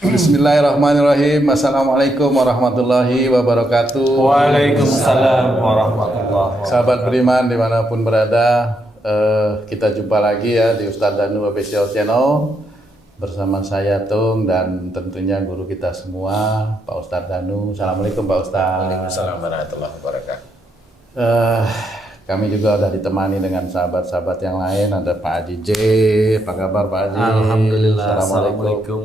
Bismillahirrahmanirrahim. Assalamualaikum warahmatullahi wabarakatuh. Waalaikumsalam warahmatullahi wabarakatuh. Sahabat beriman dimanapun berada, kita jumpa lagi ya di Ustadz Danu Official Channel bersama saya Tung dan tentunya guru kita semua Pak Ustadz Danu. Assalamualaikum Pak Ustadz. Waalaikumsalam warahmatullahi wabarakatuh. Kami juga sudah ditemani dengan sahabat-sahabat yang lain. Ada Pak Haji J. Apa kabar Pak Haji? Alhamdulillah. Assalamualaikum.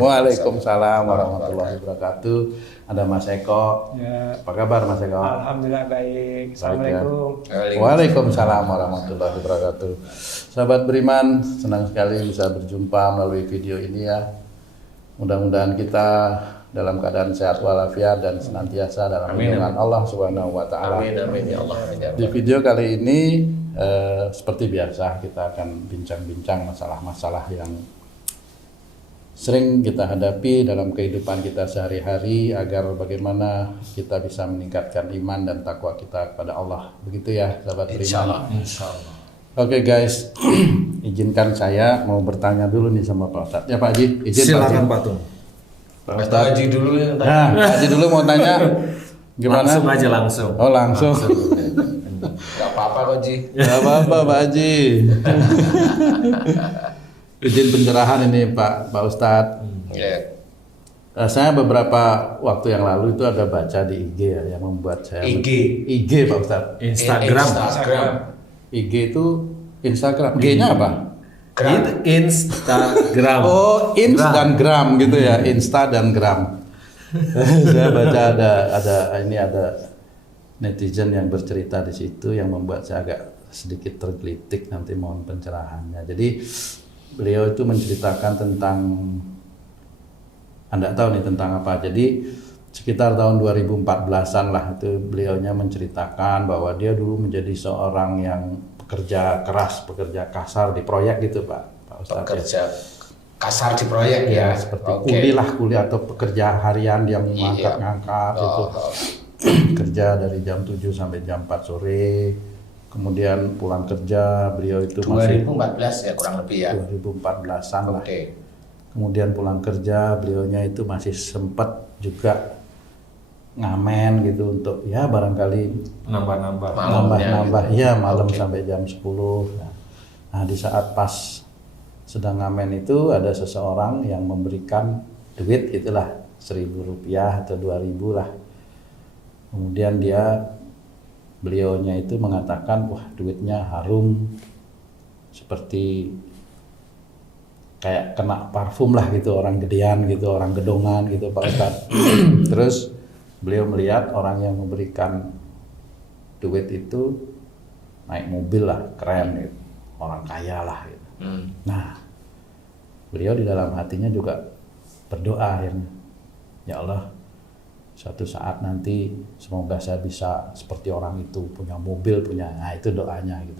Waalaikumsalam warahmatullahi wabarakatuh. Ada Mas Eko. Ya. Apa kabar Mas Eko? Alhamdulillah baik. Assalamualaikum. Waalaikumsalam warahmatullahi wabarakatuh. Sahabat beriman, senang sekali bisa berjumpa melalui video ini ya. Mudah-mudahan kita dalam keadaan sehat walafiat dan senantiasa dalam lindungan Allah Subhanahu wa taala. Amin amin ya Allah. Di video kali ini seperti biasa kita akan bincang-bincang masalah-masalah yang sering kita hadapi dalam kehidupan kita sehari-hari agar bagaimana kita bisa meningkatkan iman dan takwa kita kepada Allah. Begitu ya, sahabat beriman. Insyaallah. Oke guys, izinkan saya mau bertanya dulu nih sama Pak Ustadz. Ya Pak Haji, izin Silakan Pak Pak Tung. Pak Pak Ustadz. Haji dulu yang tanya. Nah, Pak Haji dulu mau tanya gimana? Langsung aja langsung. Oh langsung. Gak apa-apa kok Ji. Gak apa-apa Pak Haji. Izin pencerahan ini Pak Ustadz. Ya. Saya beberapa waktu yang lalu itu ada baca di IG ya, yang membuat saya IG Pak Ustadz. Instagram. IG itu Instagram. G-nya apa? Gram. Instagram. Oh, Ins dan Gram gitu ya, Insta dan Gram. Saya baca ada netizen yang bercerita di situ yang membuat saya agak sedikit tergelitik, nanti mohon pencerahannya. Jadi beliau itu menceritakan tentang, Anda tahu nih tentang apa. Jadi sekitar tahun 2014-an lah itu beliaunya menceritakan bahwa dia dulu menjadi seorang yang pekerja keras, pekerja kasar di proyek gitu Pak Ustadz. Pekerja kasar di proyek ya. Seperti Oke. kuli atau pekerja harian yang ngangkat-ngangkat itu. Kerja dari jam 7 sampai jam 4 sore. Kemudian pulang kerja beliau itu 2014 ya kurang lebih ya. 2014-an lah. Oke. Kemudian pulang kerja beliaunya itu masih sempat juga ngamen gitu untuk ya barangkali Nambah-nambah. nambah ya malam Oke. sampai jam 10. Nah, di saat pas sedang ngamen itu ada seseorang yang memberikan duit itulah Rp1.000 atau Rp2.000 lah. Kemudian beliaunya itu mengatakan wah duitnya harum seperti kayak kena parfum lah gitu, orang gedean gitu, orang gedongan gitu Pak Ustadz. Terus beliau melihat orang yang memberikan duit itu naik mobil lah, keren gitu, orang kaya lah gitu. Nah, beliau di dalam hatinya juga berdoa akhirnya, ya Allah, suatu saat nanti semoga saya bisa seperti orang itu, punya mobil, nah itu doanya gitu.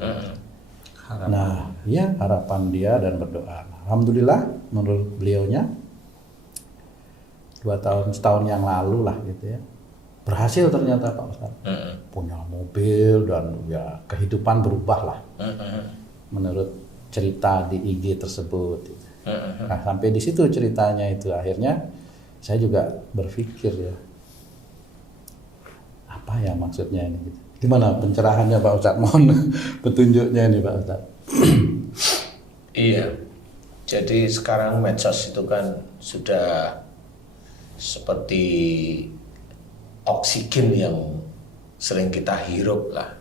Nah, ya harapan dia dan berdoa. Alhamdulillah menurut beliaunya 2 tahun, setahun yang lalu lah gitu ya, berhasil ternyata Pak Ustadz. Punya mobil dan ya kehidupan berubah lah menurut cerita di IG tersebut. Nah, sampai di situ ceritanya itu akhirnya saya juga berpikir ya, apa ya maksudnya ini gitu. Gimana pencerahannya Pak Ustadz? Mohon petunjuknya ini Pak Ustadz. Iya. Jadi sekarang medsos itu kan sudah seperti oksigen yang sering kita hirup lah.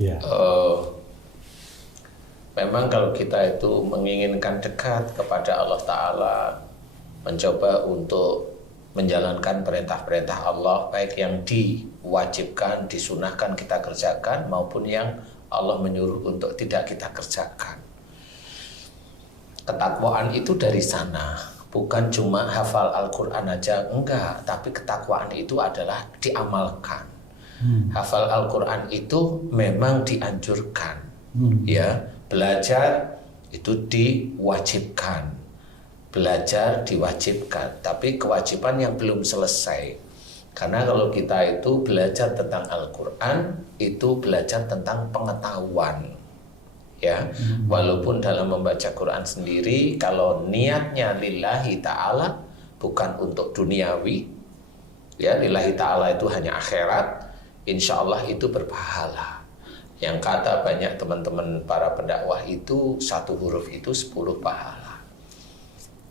Ya. Memang kalau kita itu menginginkan dekat kepada Allah Ta'ala, mencoba untuk menjalankan perintah-perintah Allah, baik yang diwajibkan, disunahkan kita kerjakan, maupun yang Allah menyuruh untuk tidak kita kerjakan. Ketakwaan itu dari sana, bukan cuma hafal Al-Quran aja, enggak, tapi ketakwaan itu adalah diamalkan. Hafal Al-Quran itu memang dianjurkan, ya, belajar itu diwajibkan, belajar diwajibkan, tapi kewajiban yang belum selesai. Karena kalau kita itu belajar tentang Al-Quran, itu belajar tentang pengetahuan. ya. Walaupun dalam membaca Quran sendiri kalau niatnya lillahi ta'ala bukan untuk duniawi, ya, lillahi ta'ala itu hanya akhirat, insya Allah itu berpahala. Yang kata banyak teman-teman para pendakwah itu satu huruf itu 10 pahala.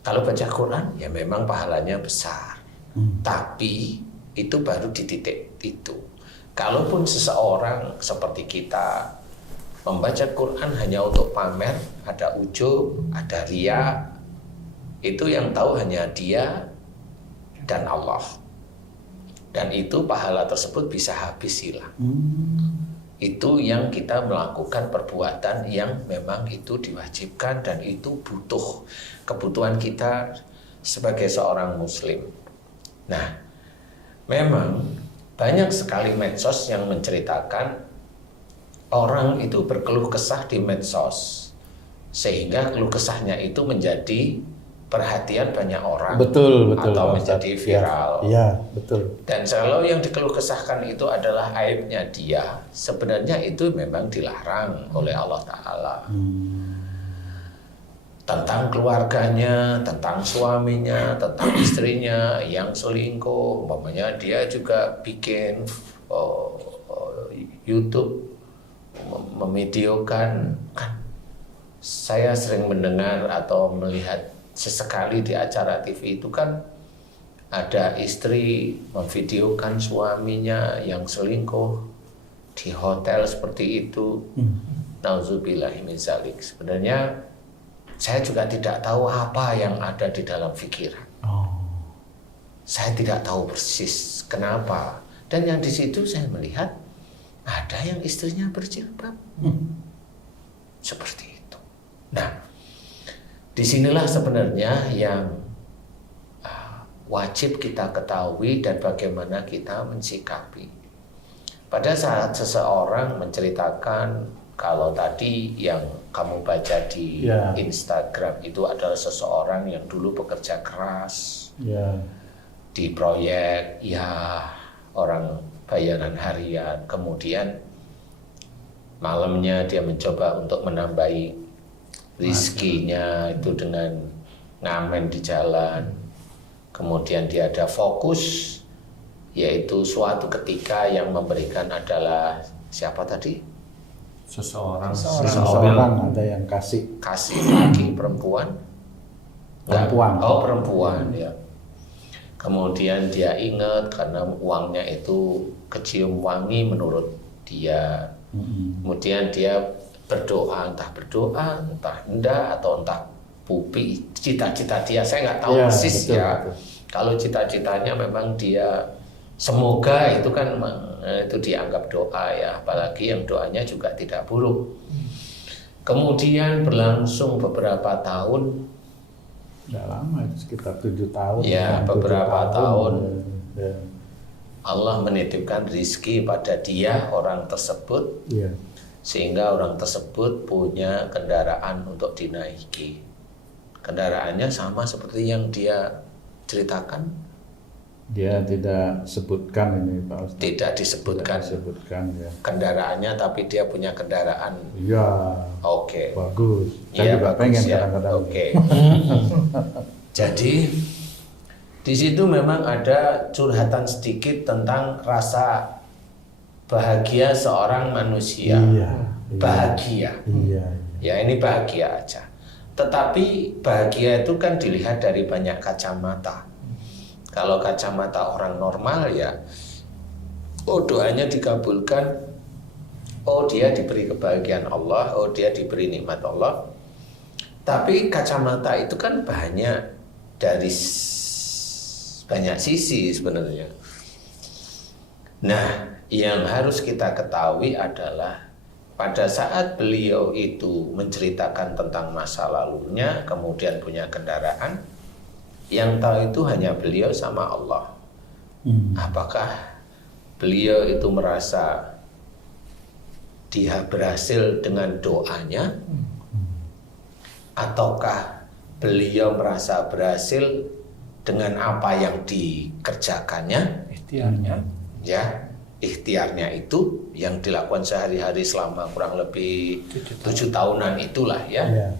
Kalau baca Quran ya memang pahalanya besar, tapi itu baru di titik itu. Kalaupun seseorang seperti kita membaca Quran hanya untuk pamer, ada ujub, ada riya, itu yang tahu hanya dia dan Allah. Dan itu pahala tersebut bisa habis hilang. Itu yang kita melakukan perbuatan yang memang itu diwajibkan dan itu butuh kebutuhan kita sebagai seorang muslim. Nah, memang banyak sekali medsos yang menceritakan orang itu berkeluh kesah di medsos sehingga keluh kesahnya itu menjadi perhatian banyak orang, betul atau Pak menjadi Ustadz. viral. Iya, betul. Dan kalau yang dikeluh kesahkan itu adalah aibnya dia, sebenarnya itu memang dilarang oleh Allah Ta'ala. Tentang keluarganya, tentang suaminya, tentang istrinya yang selingkuh, umpamanya dia juga bikin YouTube memvideokan, kan saya sering mendengar atau melihat sesekali di acara TV itu kan ada istri memvideokan suaminya yang selingkuh di hotel seperti itu. Nauzubillahi min dzalik. Sebenarnya saya juga tidak tahu apa yang ada di dalam pikiran. Saya tidak tahu persis kenapa. Dan yang di situ saya melihat ada yang istrinya berjilbab. Seperti itu. Nah, disinilah sebenarnya yang wajib kita ketahui dan bagaimana kita mensikapi. Pada saat seseorang menceritakan, kalau tadi yang kamu baca di Instagram itu adalah seseorang yang dulu bekerja keras di proyek, ya orang bayaran harian, kemudian malamnya dia mencoba untuk menambahi rizkinya itu dengan ngamen di jalan. Kemudian dia ada fokus, yaitu suatu ketika yang memberikan adalah siapa tadi? Seseorang Ada yang kasih lagi perempuan. Perempuan. Oh, perempuan, ya. Kemudian dia ingat karena uangnya itu kecium wangi menurut dia. Kemudian dia berdoa, entah enggak, atau entah pupi cita-cita dia, saya nggak tahu persis, betul, ya. Betul. Kalau cita-citanya memang dia semoga itu kan itu dianggap doa, ya, apalagi yang doanya juga tidak buruk. Kemudian berlangsung beberapa tahun, nggak lama, sekitar 7 tahun. Ya, beberapa tahun. Allah menitipkan rizki pada dia, orang tersebut. Sehingga orang tersebut punya kendaraan untuk dinaiki. Kendaraannya sama seperti yang dia ceritakan. Dia tidak sebutkan ini Pak Ustadz. Tidak disebutkan. Ya. Kendaraannya, tapi dia punya kendaraan. Iya. Oke. Bagus. Saya Ya, juga bagus, pengen ya. kadang-kadang. Oke. Jadi di situ memang ada curhatan sedikit tentang rasa bahagia seorang manusia. Bahagia. Ya, ini bahagia aja. Tetapi bahagia itu kan dilihat dari banyak kacamata. Kalau kacamata orang normal, ya, oh doanya dikabulkan, oh dia diberi kebahagiaan Allah, oh dia diberi nikmat Allah. Tapi kacamata itu kan banyak, dari banyak sisi sebenarnya. Nah, yang harus kita ketahui adalah pada saat beliau itu menceritakan tentang masa lalunya, kemudian punya kendaraan, yang tahu itu hanya beliau sama Allah. Apakah beliau itu merasa dia berhasil dengan doanya, ataukah beliau merasa berhasil dengan apa yang dikerjakannya, ikhtiarnya? Ya, ikhtiarnya itu yang dilakukan sehari-hari selama kurang lebih 7 tahunan itulah ya.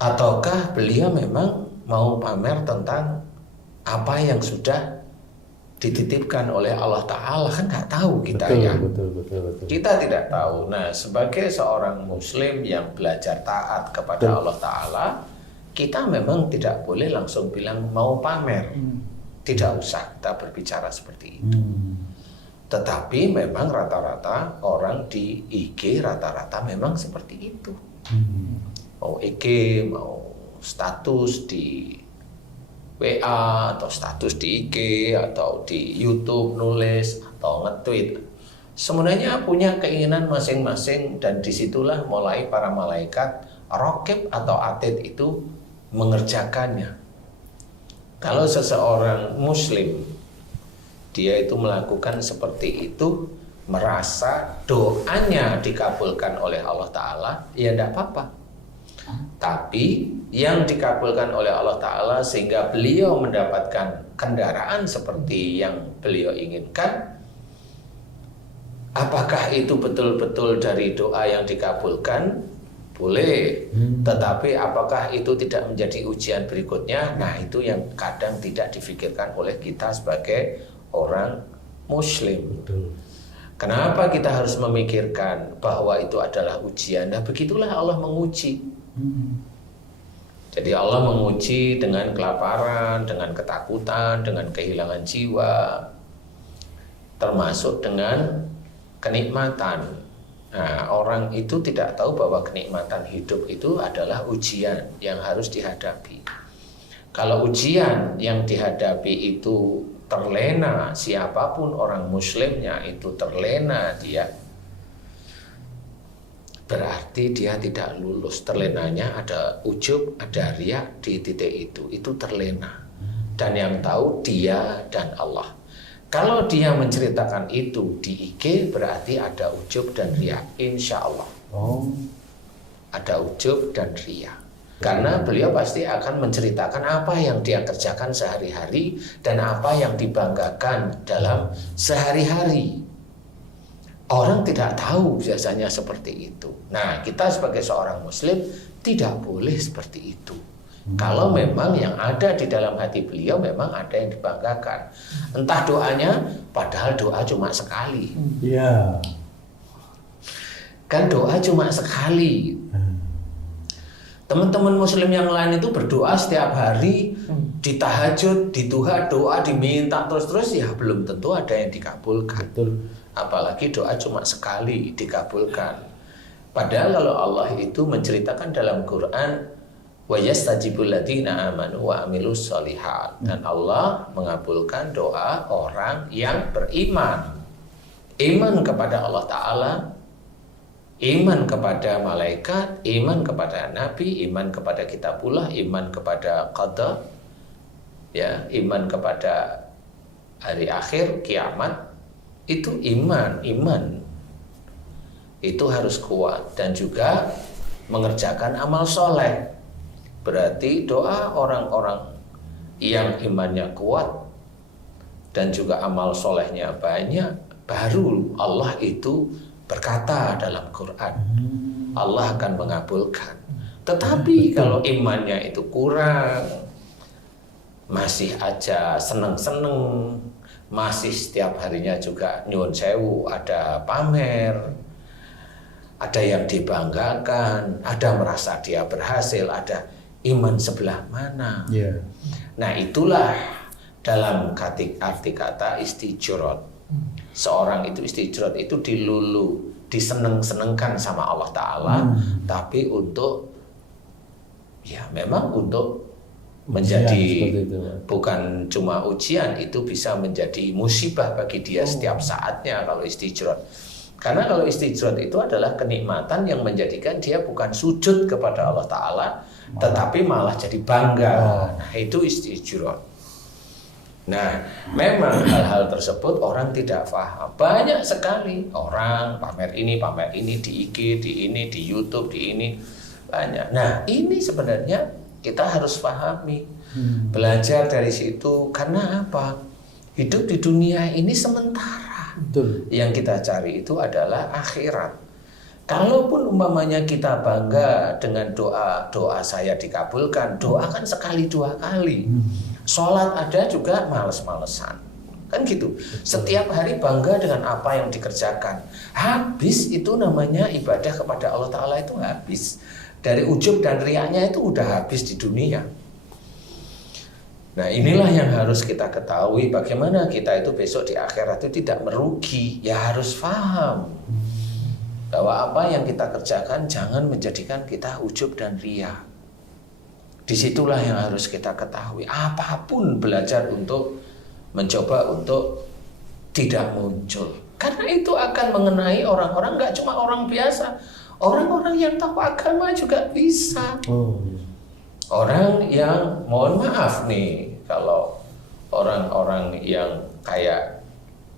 Ataukah beliau memang mau pamer tentang apa yang sudah dititipkan oleh Allah Ta'ala, kan nggak tahu kita ya. Betul. Kita tidak tahu. Nah, sebagai seorang muslim yang belajar taat kepada Allah Ta'ala, kita memang tidak boleh langsung bilang mau pamer. Tidak usah kita berbicara seperti itu. Tetapi memang rata-rata orang di IG rata-rata memang seperti itu. Mau IG, mau status di WA atau status di IG atau di YouTube nulis atau nge-tweet, sebenarnya punya keinginan masing-masing, dan disitulah mulai para malaikat raqib atau atid itu mengerjakannya. Kalau seseorang muslim dia itu melakukan seperti itu, merasa doanya dikabulkan oleh Allah Ta'ala, ya tidak apa-apa. Tapi yang dikabulkan oleh Allah Ta'ala sehingga beliau mendapatkan kendaraan seperti yang beliau inginkan, apakah itu betul-betul dari doa yang dikabulkan? Boleh. Tetapi apakah itu tidak menjadi ujian berikutnya? Nah, itu yang kadang tidak difikirkan oleh kita sebagai orang muslim. Kenapa kita harus memikirkan bahwa itu adalah ujian? Nah, begitulah Allah menguji. Jadi Allah menguji dengan kelaparan, dengan ketakutan, dengan kehilangan jiwa, termasuk dengan kenikmatan. Nah, orang itu tidak tahu bahwa kenikmatan hidup itu adalah ujian yang harus dihadapi. Kalau ujian yang dihadapi itu terlena, siapapun orang muslimnya itu terlena dia, berarti dia tidak lulus. Terlenanya ada ujub, ada riya di titik itu terlena. Dan yang tahu dia dan Allah. Kalau dia menceritakan itu di IG, berarti ada ujub dan riya, insya Allah. Ada ujub dan riya. Karena beliau pasti akan menceritakan apa yang dia kerjakan sehari-hari dan apa yang dibanggakan dalam sehari-hari. Orang tidak tahu biasanya seperti itu. Nah, kita sebagai seorang muslim tidak boleh seperti itu. Kalau memang yang ada di dalam hati beliau memang ada yang dibanggakan. Entah doanya, padahal doa cuma sekali. Iya. Kan doa cuma sekali. Teman-teman muslim yang lain itu berdoa setiap hari, di tahajud, di duha, doa diminta terus-terus, ya belum tentu ada yang dikabulkan. Betul. Apalagi doa cuma sekali dikabulkan. Padahal kalau Allah itu menceritakan dalam Quran, wa yastajibul ladzina amanu wa amilus sholihat, dan Allah mengabulkan doa orang yang beriman. Iman kepada Allah Ta'ala, iman kepada malaikat, iman kepada nabi, iman kepada kitabullah, iman kepada qada, ya, iman kepada hari akhir, kiamat. Itu iman itu harus kuat, dan juga mengerjakan amal soleh. Berarti doa orang-orang yang imannya kuat dan juga amal solehnya banyak, baru Allah itu berkata dalam Quran, Allah akan mengabulkan. Tetapi kalau imannya itu kurang, masih aja seneng-seneng, masih setiap harinya juga nyuwun sewu, ada pamer, ada yang dibanggakan, ada merasa dia berhasil, ada iman sebelah mana. Nah, itulah dalam arti kata istijrot. Seorang itu istijrot itu dilulu, diseneng-senengkan sama Allah Ta'ala, tapi untuk, ya memang untuk menjadi bukan cuma ujian, itu bisa menjadi musibah bagi dia setiap saatnya kalau istijrot. Karena kalau istijrot itu adalah kenikmatan yang menjadikan dia bukan sujud kepada Allah Ta'ala, tetapi malah jadi bangga. Nah, itu istijrot. Nah, memang hal-hal tersebut orang tidak paham. Banyak sekali orang pamer ini di IG, di ini, di YouTube, di ini, banyak. Nah, ini sebenarnya kita harus pahami, belajar dari situ. Karena apa? Hidup di dunia ini sementara. Betul. Yang kita cari itu adalah akhirat. Kalaupun umpamanya kita bangga dengan doa saya dikabulkan, doa kan sekali 2 kali. Sholat ada juga males-malesan. Kan gitu. Setiap hari bangga dengan apa yang dikerjakan. Habis itu namanya ibadah kepada Allah Ta'ala itu habis. Dari ujub dan riaknya itu udah habis di dunia. Nah inilah yang harus kita ketahui. Bagaimana kita itu besok di akhirat itu tidak merugi. Ya harus paham bahwa apa yang kita kerjakan jangan menjadikan kita ujub dan riya. Disitulah yang harus kita ketahui. Apapun belajar untuk mencoba untuk tidak muncul. Karena itu akan mengenai orang-orang, nggak cuma orang biasa. Orang-orang yang tahu agama juga bisa. Orang yang, mohon maaf nih, kalau orang-orang yang kayak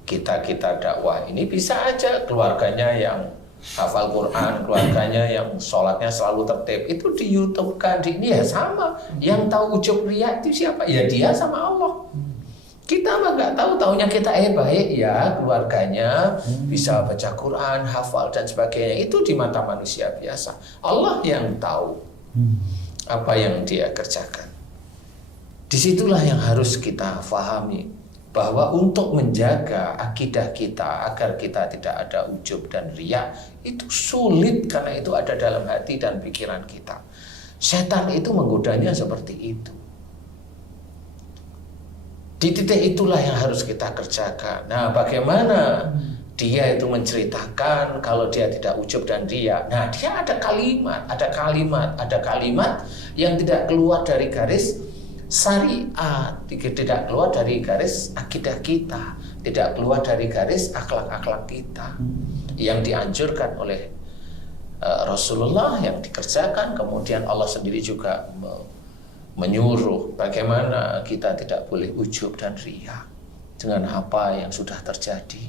kita dakwah ini bisa aja keluarganya yang hafal Quran, keluarganya yang sholatnya selalu tertib, itu di YouTube kan, di ini ya sama. Yang tahu ujub riya itu siapa? Ya dia sama Allah. Kita mah nggak tahu, taunya kita baik ya, keluarganya bisa baca Quran, hafal dan sebagainya. Itu di mata manusia biasa. Allah yang tahu apa yang dia kerjakan. Disitulah yang harus kita pahami, bahwa untuk menjaga akidah kita agar kita tidak ada ujub dan riya itu sulit, karena itu ada dalam hati dan pikiran kita. Setan itu menggodanya seperti itu. Di titik itulah yang harus kita kerjakan. Nah, bagaimana dia itu menceritakan kalau dia tidak ujub dan riya. Nah, dia ada kalimat yang tidak keluar dari garis syariat, tidak keluar dari garis akidah kita, tidak keluar dari garis akhlak-akhlak kita yang dianjurkan oleh Rasulullah, yang dikerjakan. Kemudian Allah sendiri juga menyuruh bagaimana kita tidak boleh ujub dan riya dengan apa yang sudah terjadi.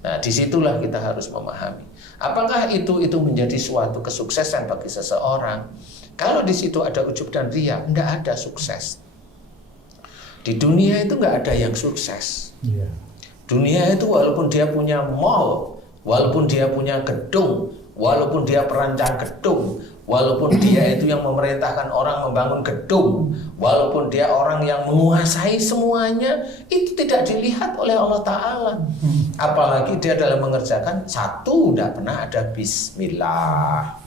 Nah, disitulah kita harus memahami. Apakah itu menjadi suatu kesuksesan bagi seseorang? Kalau di situ ada ujub dan riya, tidak ada sukses. Di dunia itu nggak ada yang sukses. Dunia itu walaupun dia punya mall, walaupun dia punya gedung, walaupun dia perancang gedung, walaupun dia itu yang memerintahkan orang membangun gedung, walaupun dia orang yang menguasai semuanya, itu tidak dilihat oleh Allah Ta'ala. Apalagi dia dalam mengerjakan, satu, tidak pernah ada bismillah.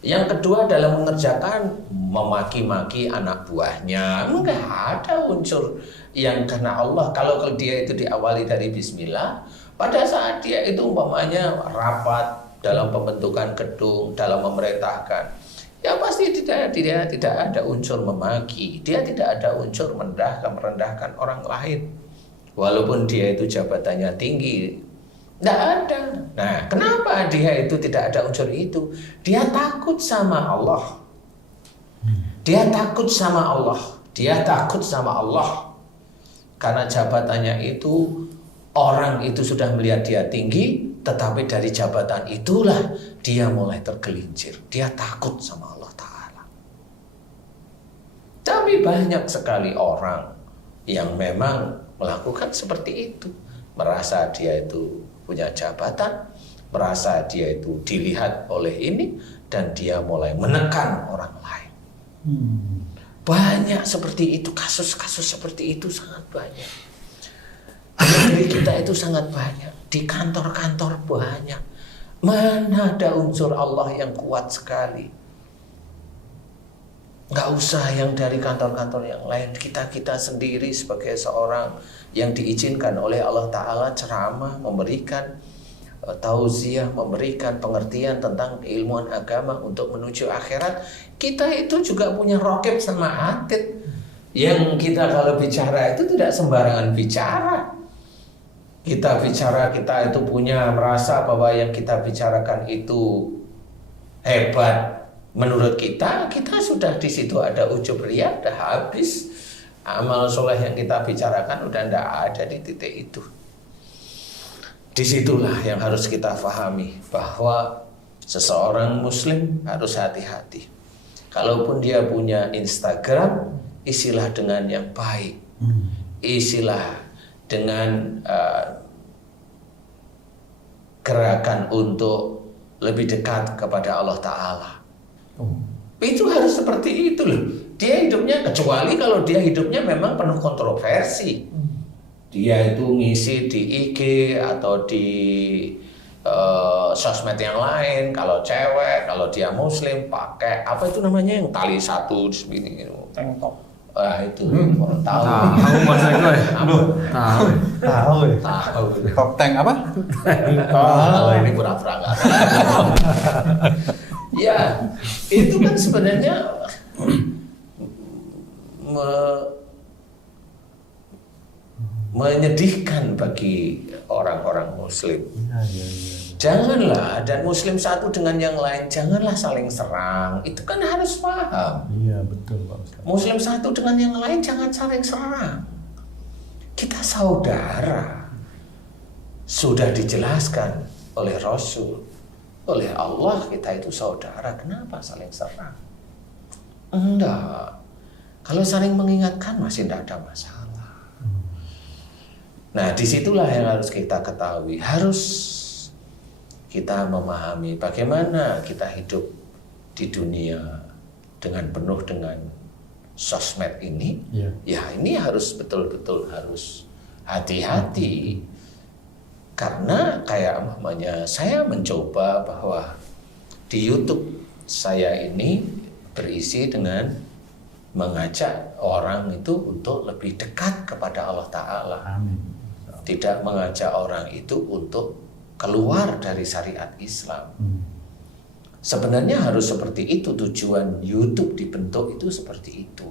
Yang kedua, dalam mengerjakan memaki-maki anak buahnya, enggak ada unsur yang karena Allah. Kalau dia itu diawali dari bismillah, pada saat dia itu umpamanya rapat dalam pembentukan gedung, dalam memerintahkan, ya pasti dia tidak ada unsur memaki, dia tidak ada unsur merendahkan orang lain, walaupun dia itu jabatannya tinggi. Tidak ada. Nah, kenapa dia itu tidak ada unsur itu? Dia takut sama Allah. Dia takut sama Allah. Dia takut sama Allah. Karena jabatannya itu, orang itu sudah melihat dia tinggi, tetapi dari jabatan itulah dia mulai tergelincir. Dia takut sama Allah Ta'ala. Tapi banyak sekali orang yang memang melakukan seperti itu. Merasa dia itu punya jabatan, merasa dia itu dilihat oleh ini, dan dia mulai menekan orang lain. Banyak seperti itu, kasus-kasus seperti itu sangat banyak. Di negeri kita itu sangat banyak, di kantor-kantor banyak. Mana ada unsur Allah yang kuat sekali? Nggak usah yang dari kantor-kantor yang lain. Kita sendiri sebagai seorang yang diizinkan oleh Allah Ta'ala ceramah, memberikan tausiah, memberikan pengertian tentang keilmuan agama untuk menuju akhirat. Kita itu juga punya rokib sama atid. Yang kita kalau bicara itu tidak sembarangan bicara. Kita bicara, kita itu punya merasa bahwa yang kita bicarakan itu hebat. Menurut kita sudah di situ ada ujub riya, udah habis. Amal soleh yang kita bicarakan udah tidak ada di titik itu. Disitulah yang harus kita pahami, bahwa seseorang muslim harus hati-hati. Kalaupun dia punya Instagram, isilah dengan yang baik. Isilah dengan gerakan untuk lebih dekat kepada Allah Ta'ala. Itu harus seperti itu loh. Dia hidupnya, kecuali kalau dia hidupnya memang penuh kontroversi. Dia itu ngisi di IG atau di sosmed yang lain. Kalau cewek, kalau dia muslim pakai apa itu namanya yang tali satu di sini gitu. Tengkok. Itu orang tahu. Tahu Mas Eko ya? Tahu. Tahu ya. Tahu. Top tank apa? Oh, ini pura-pura nggak tahu. Ya, itu kan sebenarnya menyedihkan bagi orang-orang muslim. Janganlah, dan muslim satu dengan yang lain janganlah saling serang. Itu kan harus paham. Iya, betul Pak Ustaz. Muslim satu dengan yang lain jangan saling serang. Kita saudara. Sudah dijelaskan oleh Rasul, oleh Allah kita itu saudara. Kenapa saling serang? Enggak. Kalau saling mengingatkan masih tidak ada masalah. Nah, disitulah yang harus kita ketahui. Harus kita memahami bagaimana kita hidup di dunia dengan penuh dengan sosmed ini. Ya, ini harus betul-betul harus hati-hati. Karena kayak umpamanya saya mencoba bahwa di YouTube saya ini berisi dengan mengajak orang itu untuk lebih dekat kepada Allah Ta'ala. Amin. Tidak mengajak orang itu untuk keluar dari syariat Islam. Sebenarnya harus seperti itu, tujuan YouTube dibentuk itu seperti itu.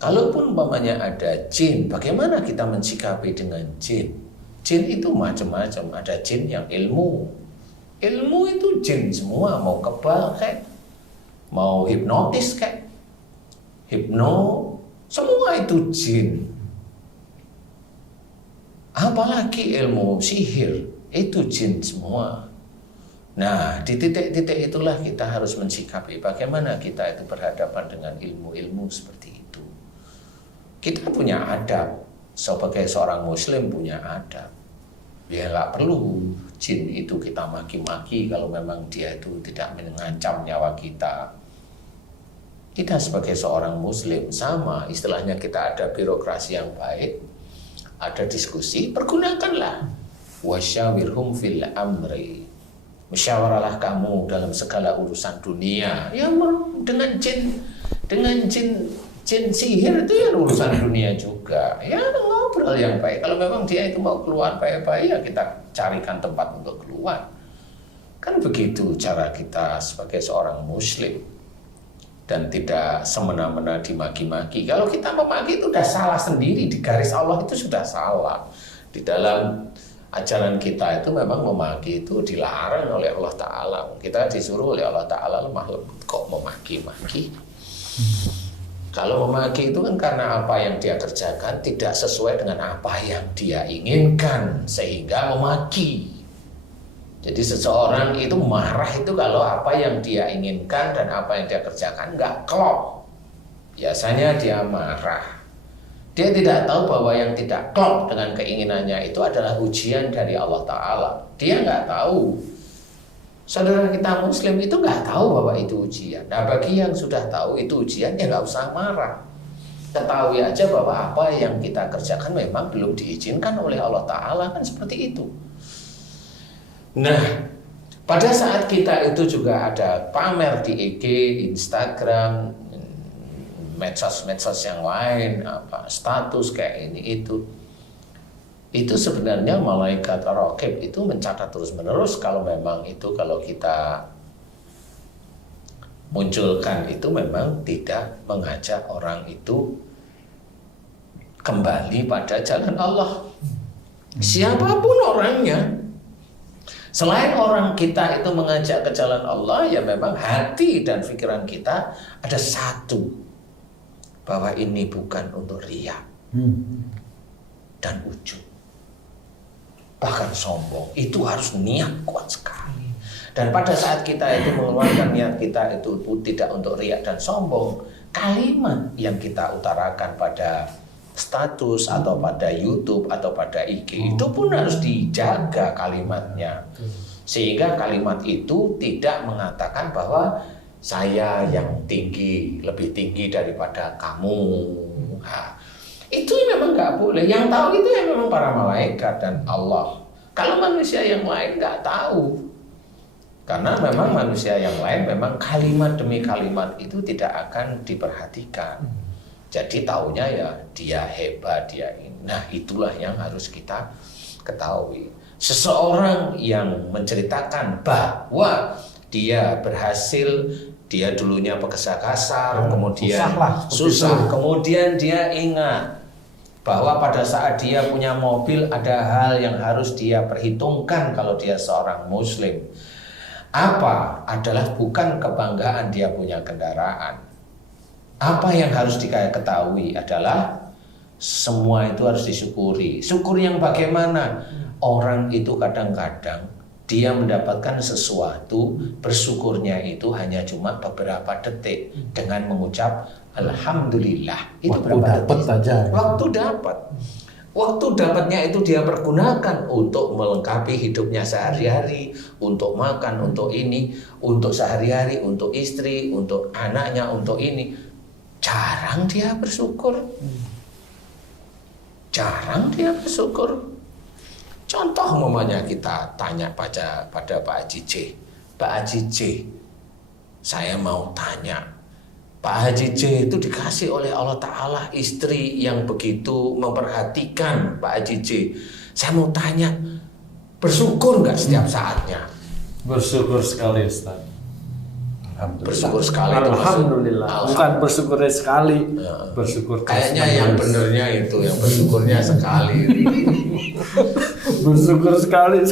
Kalaupun umpamanya ada jin, bagaimana kita mensikapi dengan jin? Jin itu macam-macam, ada jin yang ilmu. Ilmu itu jin semua, mau kebal kayak, mau hipnotis kayak, semua itu jin. Apalagi ilmu sihir, itu jin semua. Nah, di titik-titik itulah kita harus mensikapi bagaimana kita itu berhadapan dengan ilmu-ilmu seperti itu. Kita punya adab, sebagai seorang muslim punya adab. Ya nggak perlu jin itu kita maki-maki kalau memang dia itu tidak mengancam nyawa kita. Kita sebagai seorang muslim sama, istilahnya kita ada birokrasi yang baik, ada diskusi, pergunakanlah. Wasyawirhum fil amri. Musyawarahlah kamu dalam segala urusan dunia. Ya dengan jin sihir itu ya urusan dunia juga. Ya ngobrol yang baik. Kalau memang dia itu mau keluar baik-baik, ya kita carikan tempat untuk keluar. Kan begitu cara kita sebagai seorang muslim. Dan tidak semena-mena dimaki-maki. Kalau kita memaki itu sudah salah sendiri, di garis Allah itu sudah salah. Di dalam ajaran kita itu memang memaki itu dilarang oleh Allah Ta'ala. Kita disuruh oleh Allah Ta'ala lemah lembut, kok memaki-maki. Kalau memaki itu kan karena apa yang dia kerjakan tidak sesuai dengan apa yang dia inginkan, sehingga memaki. Jadi seseorang itu marah itu kalau apa yang dia inginkan dan apa yang dia kerjakan nggak klop. Biasanya dia marah. Dia tidak tahu bahwa yang tidak klop dengan keinginannya itu adalah ujian dari Allah Ta'ala. Dia nggak tahu. Saudara kita muslim itu nggak tahu bahwa itu ujian. Nah, bagi yang sudah tahu itu ujian, ya nggak usah marah. Ketahui aja bahwa apa yang kita kerjakan memang belum diizinkan oleh Allah Ta'ala, kan seperti itu. Nah, pada saat kita itu juga ada pamer di IG, Instagram, medsos-medsos yang lain, status kayak ini itu sebenarnya malaikat raqib itu mencatat terus-menerus kalau memang itu kalau kita munculkan itu memang tidak mengajak orang itu kembali pada jalan Allah. Siapapun orangnya. Selain orang kita itu mengajak ke jalan Allah, ya memang hati dan pikiran kita ada satu, bahwa ini bukan untuk riya dan ujub, bahkan sombong. Itu harus niat kuat sekali. Dan pada saat kita itu mengeluarkan niat kita itu tidak untuk riya dan sombong, kalimat yang kita utarakan pada status atau pada YouTube atau pada IG. Itu pun harus dijaga kalimatnya. Sehingga kalimat itu tidak mengatakan bahwa saya yang tinggi, lebih tinggi daripada kamu. Nah, itu memang nggak boleh. Yang tahu itu ya memang para malaikat dan Allah. Kalau manusia yang lain nggak tahu. Karena memang manusia yang lain memang kalimat demi kalimat itu tidak akan diperhatikan. Jadi taunya ya dia hebat, dia ini. Nah itulah yang harus kita ketahui. Seseorang yang menceritakan bahwa dia berhasil, dia dulunya pekerja kasar, kemudian susah, kemudian dia ingat bahwa pada saat dia punya mobil ada hal yang harus dia perhitungkan kalau dia seorang muslim. Apa adalah bukan kebanggaan dia punya kendaraan. Apa yang harus diketahui adalah semua itu harus disyukuri. Syukur yang bagaimana? Orang itu kadang-kadang dia mendapatkan sesuatu, bersyukurnya itu hanya cuma beberapa detik dengan mengucap Alhamdulillah. Itu berapa detik? Saja. Waktu dapat. Waktu dapatnya itu dia pergunakan untuk melengkapi hidupnya sehari-hari, untuk makan, untuk ini, untuk sehari-hari, untuk istri, untuk anaknya, untuk ini. Jarang dia bersyukur. Jarang dia bersyukur. Contoh umpamanya kita tanya pada Pak Haji J. Pak Haji J, saya mau tanya. Pak Haji J itu dikasih oleh Allah Ta'ala istri yang begitu memperhatikan Pak Haji J. Saya mau tanya, bersyukur nggak setiap saatnya? Bersyukur sekali Ustaz. Bersyukur sekali. Alhamdulillah. Bukan bersyukur sekali. Bersyukur. Kayaknya yang benernya itu, yang bersyukurnya sekali. Bersyukur sekali.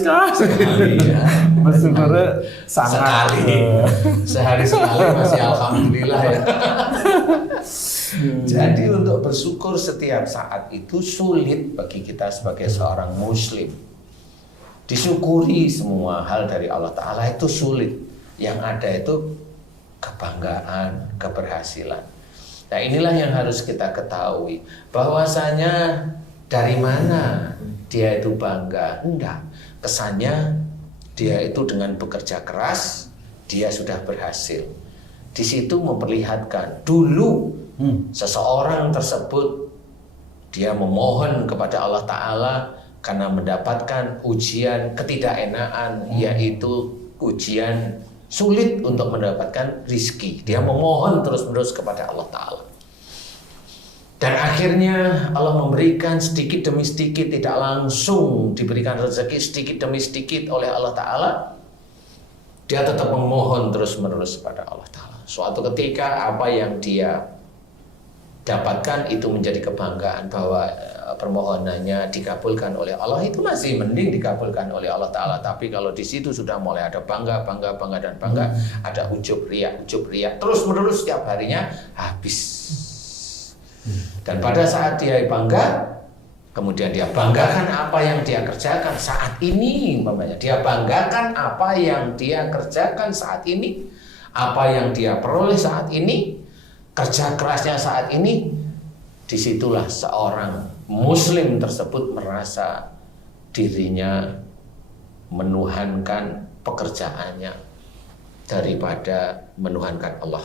Ya. Bersyukurnya sangat. Sekali. Sehari sekali masih alhamdulillah ya. Jadi untuk bersyukur setiap saat itu sulit bagi kita sebagai seorang muslim. Disyukuri semua hal dari Allah Ta'ala itu sulit. Yang ada itu kebanggaan, keberhasilan. Nah inilah yang harus kita ketahui. Bahwasanya dari mana dia itu bangga? Enggak. Kesannya dia itu dengan bekerja keras, dia sudah berhasil. Di situ memperlihatkan dulu seseorang tersebut dia memohon kepada Allah Ta'ala karena mendapatkan ujian ketidakenaan, yaitu ujian sulit untuk mendapatkan rizki. Dia memohon terus-menerus kepada Allah Ta'ala. Dan akhirnya Allah memberikan sedikit demi sedikit, tidak langsung diberikan rezeki sedikit demi sedikit oleh Allah Ta'ala. Dia tetap memohon terus-menerus kepada Allah Ta'ala. Suatu ketika apa yang dia dapatkan itu menjadi kebanggaan bahwa permohonannya dikabulkan oleh Allah, itu masih mending dikabulkan oleh Allah Ta'ala. Tapi kalau di situ sudah mulai ada bangga, ada ujub riak, terus menerus setiap harinya habis. Dan pada saat dia bangga, kemudian dia banggakan apa yang dia kerjakan saat ini, umpamanya dia banggakan apa yang dia kerjakan saat ini, apa yang dia peroleh saat ini, kerja kerasnya saat ini. Disitulah seorang muslim tersebut merasa dirinya menuhankan pekerjaannya daripada menuhankan Allah.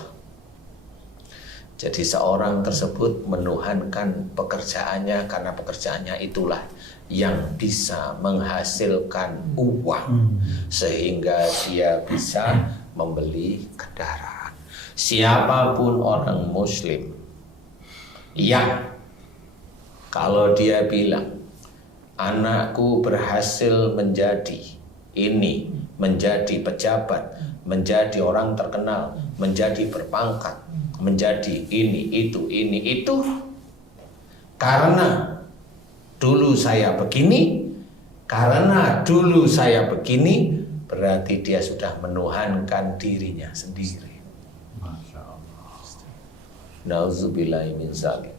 Jadi seorang tersebut menuhankan pekerjaannya karena pekerjaannya itulah yang bisa menghasilkan uang sehingga dia bisa membeli kendaraan. Siapapun orang muslim yang kalau dia bilang anakku berhasil menjadi ini, menjadi pejabat, menjadi orang terkenal, menjadi berpangkat, menjadi ini, itu karena dulu saya begini, karena dulu saya begini, berarti dia sudah menuhankan dirinya sendiri. Masya Allah. Nauzubillahi min dzalik.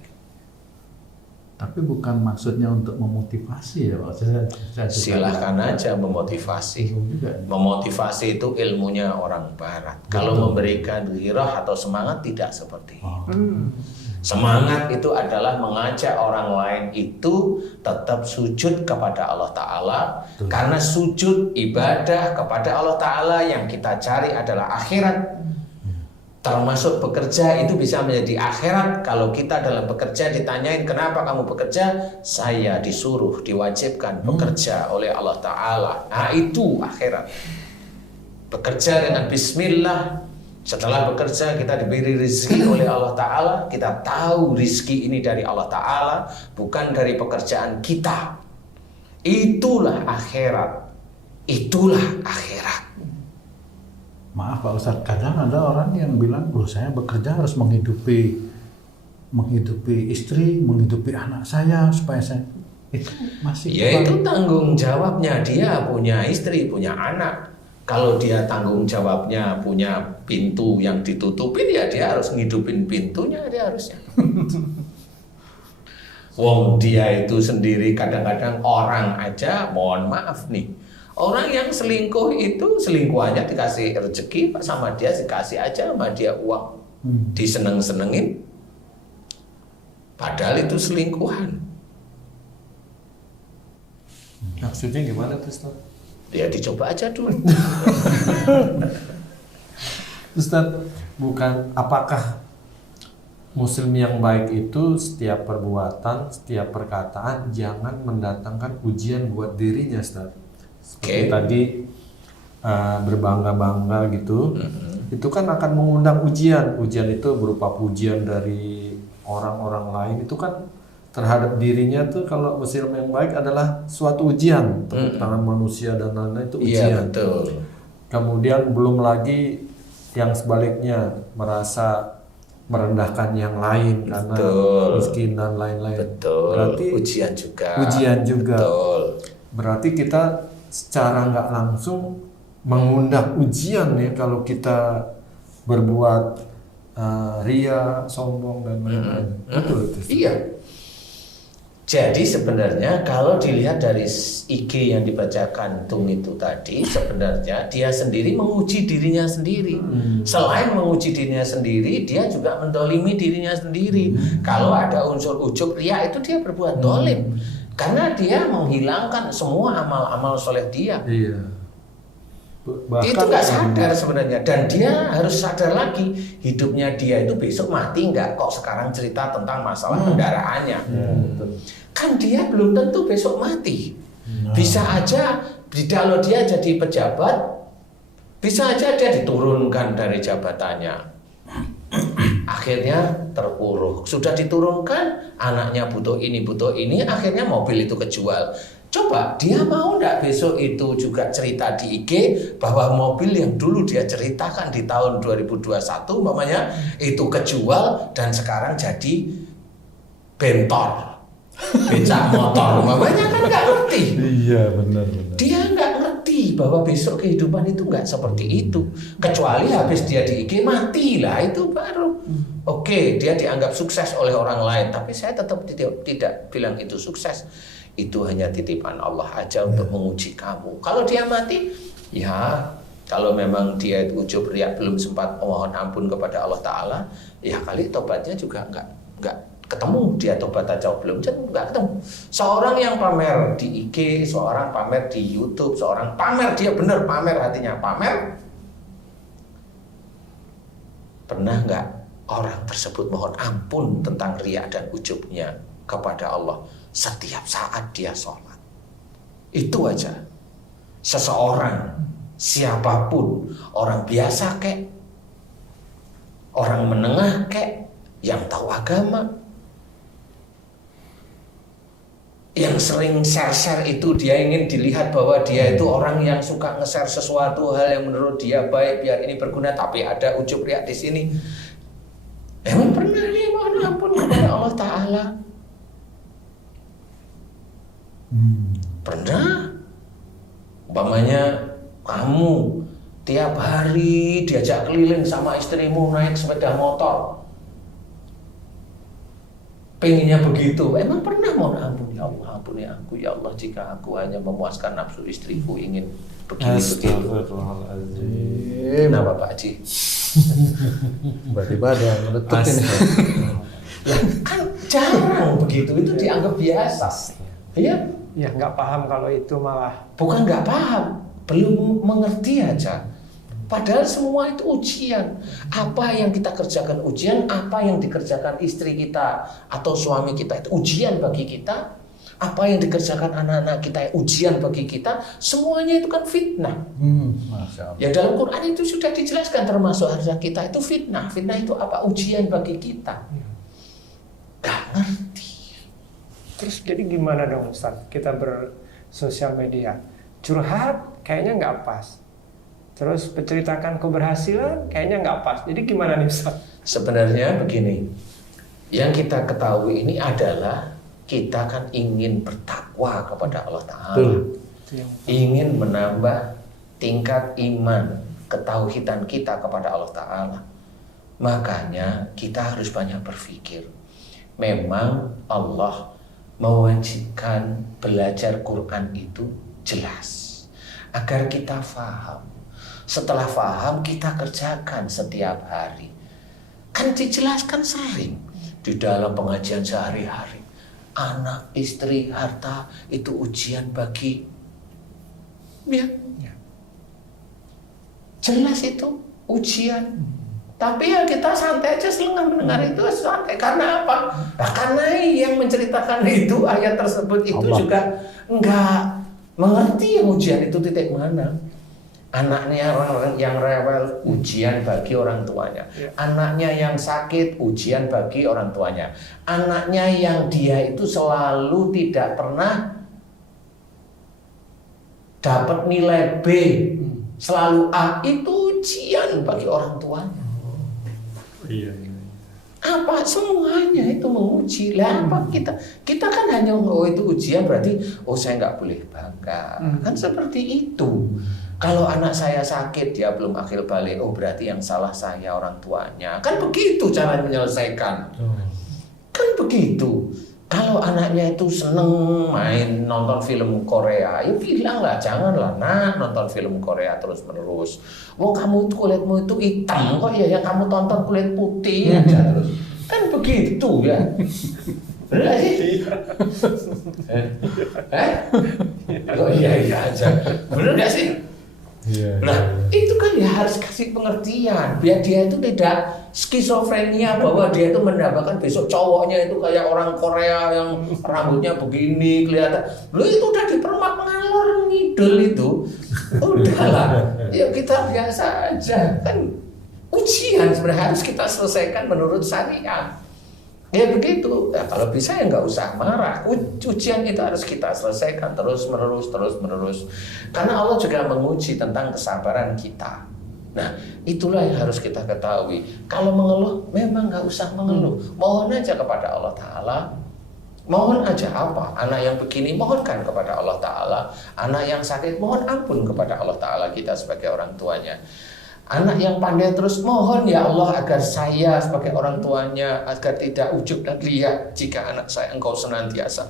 Tapi bukan maksudnya untuk memotivasi ya Pak. Silahkan aja memotivasi. Memotivasi itu ilmunya orang barat. Kalau memberikan ghirah atau semangat tidak seperti itu. Semangat itu adalah mengajak orang lain itu tetap sujud kepada Allah Ta'ala. Karena sujud ibadah kepada Allah Ta'ala yang kita cari adalah akhirat. Termasuk bekerja itu bisa menjadi akhirat. Kalau kita dalam bekerja ditanyain kenapa kamu bekerja, saya disuruh, diwajibkan bekerja oleh Allah Ta'ala. Nah itu akhirat. Bekerja dengan bismillah. Setelah bekerja kita diberi rezeki oleh Allah Ta'ala. Kita tahu rezeki ini dari Allah Ta'ala, bukan dari pekerjaan kita. Itulah akhirat. Itulah akhirat. Maaf Pak Ustadz, kadang ada orang yang bilang, loh saya bekerja harus menghidupi istri, menghidupi anak saya supaya saya itu masih. Ya itu tanggung jawabnya, dia punya istri, punya anak. Kalau dia tanggung jawabnya punya pintu yang ditutupin, ya dia harus ngidupin pintunya, dia harusnya. Wong dia itu sendiri kadang-kadang orang aja, mohon maaf nih. Orang yang selingkuh itu selingkuhannya dikasih rezeki sama dia, dikasih aja sama dia uang. Diseneng-senengin. Padahal itu selingkuhan. Maksudnya gimana tuh Ustaz? Ya dicoba aja dulu. Ustaz, bukan apakah Muslim yang baik itu setiap perbuatan, setiap perkataan jangan mendatangkan ujian buat dirinya, Ustaz? Seperti tadi berbangga-bangga gitu, itu kan akan mengundang ujian. Ujian itu berupa pujian dari orang-orang lain, itu kan terhadap dirinya tuh. Kalau Muslim yang baik adalah suatu ujian, tepuk tangan manusia dan lain-lain itu ujian. Iya, betul. Kemudian belum lagi yang sebaliknya merasa merendahkan yang lain karena miskin dan lain-lain. Betul. Berarti ujian juga. Ujian juga. Betul. Berarti kita secara nggak langsung mengundang ujian ya kalau kita berbuat ria, sombong dan lain-lain. Betul itu. Iya. Jadi sebenarnya kalau dilihat dari IG yang dibacakan Tung itu tadi, sebenarnya dia sendiri menguji dirinya sendiri. Selain menguji dirinya sendiri, dia juga mendolimi dirinya sendiri. Kalau ada unsur ujub ria itu dia berbuat dolim. Karena dia menghilangkan semua amal-amal soleh dia. Iya. Bahkan itu nggak sadar sebenarnya, dan dia harus sadar lagi hidupnya dia itu besok mati nggak, kok sekarang cerita tentang masalah kendaraannya. Kan dia belum tentu besok mati. Bisa aja kalau dia jadi pejabat, bisa aja dia diturunkan dari jabatannya, akhirnya terpuruk. Sudah diturunkan, anaknya butuh ini, akhirnya mobil itu kejual. Coba dia mau nggak besok itu juga cerita di IG bahwa mobil yang dulu dia ceritakan di tahun 2021 umpamanya itu kejual dan sekarang jadi bentor, becak motor umpamanya, kan nggak ngerti. Iya benar. Dia nggak ngerti bahwa besok kehidupan itu nggak seperti itu, kecuali habis dia di IG mati lah, itu baru oke, dia dianggap sukses oleh orang lain. Tapi saya tetap tidak bilang itu sukses. Itu hanya titipan Allah aja untuk menguji kamu. Kalau dia mati, ya kalau memang dia itu ujub riya, belum sempat mohon ampun kepada Allah Ta'ala, ya kali tobatnya juga nggak ketemu. Dia tobat aja belum, nggak ketemu. Seorang yang pamer di IG, seorang pamer di YouTube, seorang pamer, dia benar pamer, hatinya pamer. Pernah nggak orang tersebut mohon ampun tentang riya dan ujubnya kepada Allah setiap saat dia sholat? Itu aja. Seseorang, siapapun, orang biasa kek, orang menengah kek, yang tahu agama, yang sering share-share itu dia ingin dilihat bahwa dia itu orang yang suka nge-share sesuatu hal yang menurut dia baik biar ini berguna, tapi ada ujub riya di sini. Emang pernah nih mohon ampun kepada Allah Ta'ala? Pernah? Umpamanya kamu tiap hari diajak keliling sama istrimu naik sepeda motor, pengennya begitu. Emang pernah mohon ampun, ya Allah ampuni aku ya Allah jika aku hanya memuaskan nafsu istriku ingin begini-begitu. Astagfirullahaladzim. Kenapa Pak Haji? Tiba-tiba ada yang meletup ini. Ya kan jarang begitu, itu dianggap biasa. Iya. Ya nggak paham kalau itu malah. Bukan nggak paham, belum mengerti aja. Padahal semua itu ujian. Apa yang kita kerjakan ujian, apa yang dikerjakan istri kita atau suami kita itu ujian bagi kita. Apa yang dikerjakan anak-anak kita ujian bagi kita, semuanya itu kan fitnah. Masya Allah. Ya dalam Quran itu sudah dijelaskan termasuk harta kita itu fitnah. Fitnah itu apa? Ujian bagi kita. Gak ngerti. Terus jadi gimana dong Ustaz? Kita bersosial media, curhat kayaknya nggak pas. Terus menceritakan keberhasilan kayaknya nggak pas. Jadi gimana nih Ustaz? Sebenarnya begini, yang kita ketahui ini adalah kita kan ingin bertakwa kepada Allah Ta'ala. Ingin menambah tingkat iman, ketauhidan kita kepada Allah Ta'ala. Makanya kita harus banyak berpikir. Memang Allah mewajibkan belajar Quran itu jelas agar kita faham. Setelah faham kita kerjakan setiap hari. Kan dijelaskan sering di dalam pengajian sehari-hari. Anak, istri, harta itu ujian bagi ya. Jelas itu ujian. Tapi ya kita santai aja selengang mendengar itu santai. Karena apa? Nah, karena yang menceritakan itu ayat tersebut itu Allah juga enggak mengerti yang ujian itu titik mana. Anaknya orang yang rewel, ujian bagi orang tuanya. Anaknya yang sakit, ujian bagi orang tuanya. Anaknya yang dia itu selalu tidak pernah dapat nilai B, selalu A, itu ujian bagi orang tuanya. Iya. Apa semuanya itu menguji. Lah apa kita kan hanya itu ujian berarti saya nggak boleh bangga. Kan seperti itu. Kalau anak saya sakit dia belum akil balik, berarti yang salah saya orang tuanya. Kan begitu cara menyelesaikan. Kan begitu. Kalau anaknya itu seneng main nonton film Korea, ya bilanglah janganlah nak nonton film Korea terus menerus. Kamu kulitmu itu hitam kok ya, yang kamu tonton kulit putih aja terus. Kan begitu ya. Benar sih? Iya aja. Benar nggak sih? Nah itu kan ya harus kasih pengertian biar dia itu tidak skizofrenia bahwa dia itu mendapatkan besok cowoknya itu kayak orang Korea yang rambutnya begini kelihatan. Lu itu udah dipermak ngalor ngidul itu. Udahlah, ya kita biasa aja kan ujian sebenarnya harus kita selesaikan menurut syariat. Ya begitu. Nah, kalau bisa ya nggak usah marah. Ujian itu harus kita selesaikan terus menerus. Karena Allah juga menguji tentang kesabaran kita. Nah, itulah yang harus kita ketahui. Kalau mengeluh, memang nggak usah mengeluh. Mohon aja kepada Allah Ta'ala. Mohon aja apa? Anak yang begini, mohonkan kepada Allah Ta'ala. Anak yang sakit, mohon ampun kepada Allah Ta'ala kita sebagai orang tuanya. Anak yang pandai terus mohon ya Allah agar saya sebagai orang tuanya agar tidak ujub dan riya jika anak saya engkau senantiasa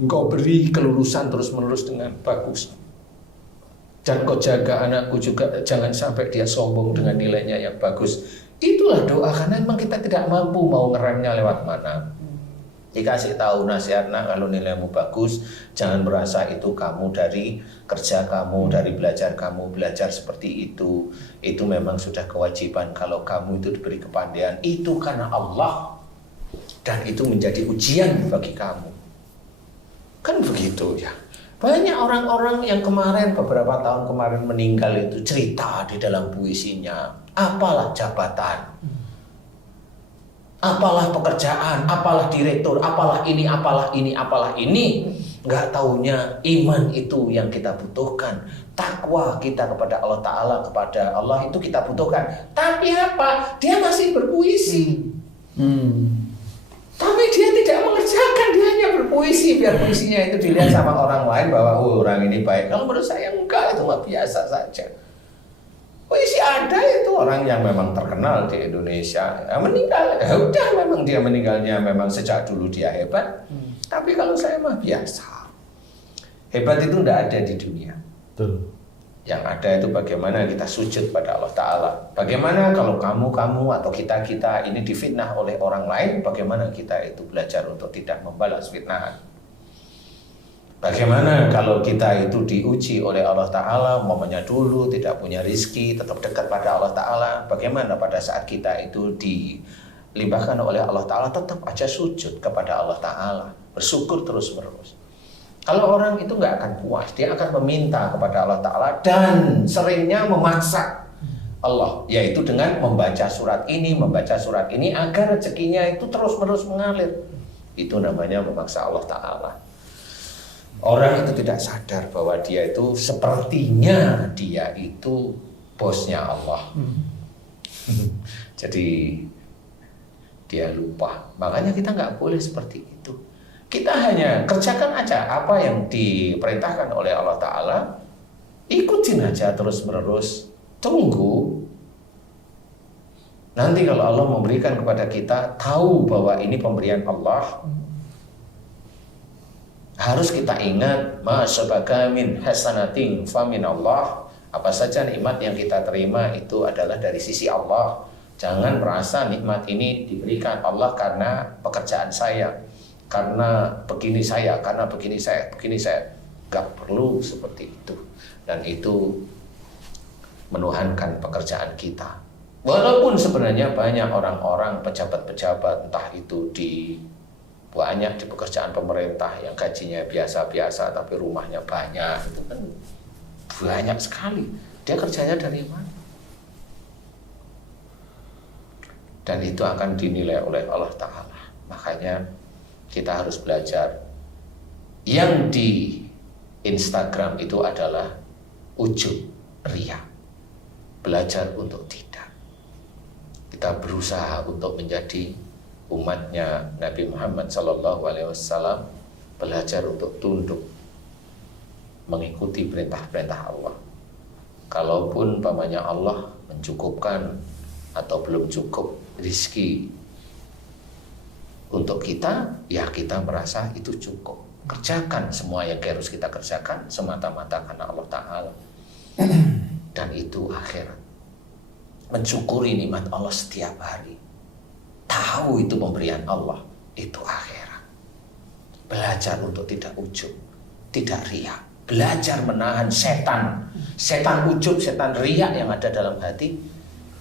engkau beri kelulusan terus menerus dengan bagus dan kau jaga anakku juga jangan sampai dia sombong dengan nilainya yang bagus. Itulah doa karena memang kita tidak mampu mau ngeremnya lewat mana. Dikasih tahu nasihat, nah kalau nilaimu bagus jangan merasa itu kamu dari kerja kamu, dari belajar kamu, belajar seperti itu memang sudah kewajiban. Kalau kamu itu diberi kepandaian itu karena Allah dan itu menjadi ujian bagi kamu. Kan begitu ya. Banyak orang-orang yang beberapa tahun kemarin meninggal itu cerita di dalam puisinya, apalah jabatan, apalah pekerjaan, apalah direktur, apalah ini. Nggak taunya iman itu yang kita butuhkan. Takwa kita kepada Allah Ta'ala, kepada Allah itu kita butuhkan. Tapi apa? Dia masih berpuisi. Tapi dia tidak mengerjakan, dia hanya berpuisi. Biar puisinya itu dilihat sama orang lain bahwa orang ini baik. Kalau menurut saya enggak, itu mah biasa saja. Puisi ada itu orang yang memang terkenal di Indonesia meninggal, ya udah memang dia meninggalnya memang sejak dulu dia hebat. Tapi kalau saya mah biasa. Hebat itu enggak ada di dunia. Betul. Yang ada itu bagaimana kita sujud pada Allah Ta'ala. Bagaimana kalau kamu atau kita ini difitnah oleh orang lain, bagaimana kita itu belajar untuk tidak membalas fitnahan. Bagaimana kalau kita itu diuji oleh Allah Ta'ala, umpamanya dulu tidak punya rizki, tetap dekat pada Allah Ta'ala. Bagaimana pada saat kita itu dilimpahkan oleh Allah Ta'ala, tetap aja sujud kepada Allah Ta'ala, bersyukur terus-menerus. Kalau orang itu nggak akan puas, dia akan meminta kepada Allah Ta'ala dan seringnya memaksa Allah, yaitu dengan membaca surat ini agar rezekinya itu terus-menerus mengalir. Itu namanya memaksa Allah Ta'ala. Orang itu tidak sadar bahwa dia itu sepertinya dia itu bosnya Allah. Jadi dia lupa. Makanya kita nggak boleh seperti itu. Kita hanya kerjakan aja apa yang diperintahkan oleh Allah Ta'ala. Ikutin aja terus-menerus. Tunggu. Nanti kalau Allah memberikan kepada kita, tahu bahwa ini pemberian Allah, harus kita ingat, ma sabaka min hasanatin fa min Allah. Apa saja nikmat yang kita terima itu adalah dari sisi Allah. Jangan merasa nikmat ini diberikan Allah karena pekerjaan saya, karena begini saya. Gak perlu seperti itu. Dan itu menuhankan pekerjaan kita. Walaupun sebenarnya banyak orang-orang pejabat-pejabat, entah itu banyak di pekerjaan pemerintah yang gajinya biasa-biasa tapi rumahnya banyak, itu kan banyak sekali. Dia kerjanya dari mana? Dan itu akan dinilai oleh Allah Ta'ala. Makanya kita harus belajar. Yang di Instagram itu adalah ujub, riya. Belajar untuk tidak. Kita berusaha untuk menjadi umatnya Nabi Muhammad SAW, belajar untuk tunduk mengikuti perintah-perintah Allah. Kalaupun pamannya Allah mencukupkan atau belum cukup rizki untuk kita, ya kita merasa itu cukup. Kerjakan semua yang harus kita kerjakan semata-mata karena Allah Ta'ala. Dan itu akhirat. Mensyukuri nikmat Allah setiap hari. Tahu itu pemberian Allah, itu akhirat. Belajar untuk tidak ujub, tidak riya. Belajar menahan setan ujub, setan riya yang ada dalam hati,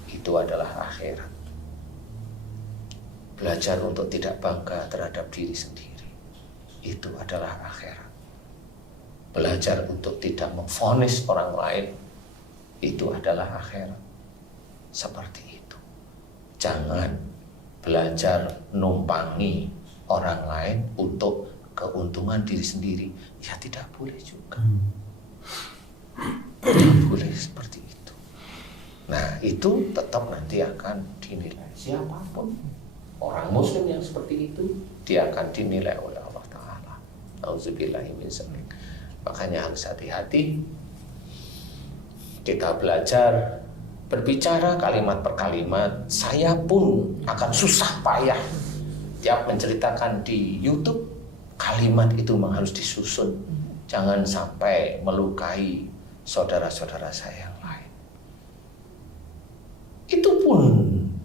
itu adalah akhirat. Belajar untuk tidak bangga terhadap diri sendiri, itu adalah akhirat. Belajar untuk tidak memvonis orang lain, itu adalah akhirat. Seperti itu. Jangan belajar numpangi orang lain untuk keuntungan diri sendiri. Ya tidak boleh juga. Tidak boleh seperti itu. Nah itu tetap nanti akan dinilai. Siapapun orang muslim yang seperti itu, dia akan dinilai oleh Allah Ta'ala. Auzubillahi min dzalik. Makanya harus hati-hati. Kita belajar berbicara kalimat per kalimat. Saya pun akan susah payah tiap menceritakan di YouTube, kalimat itu memang harus disusun. Jangan sampai melukai saudara-saudara saya yang lain. Itu pun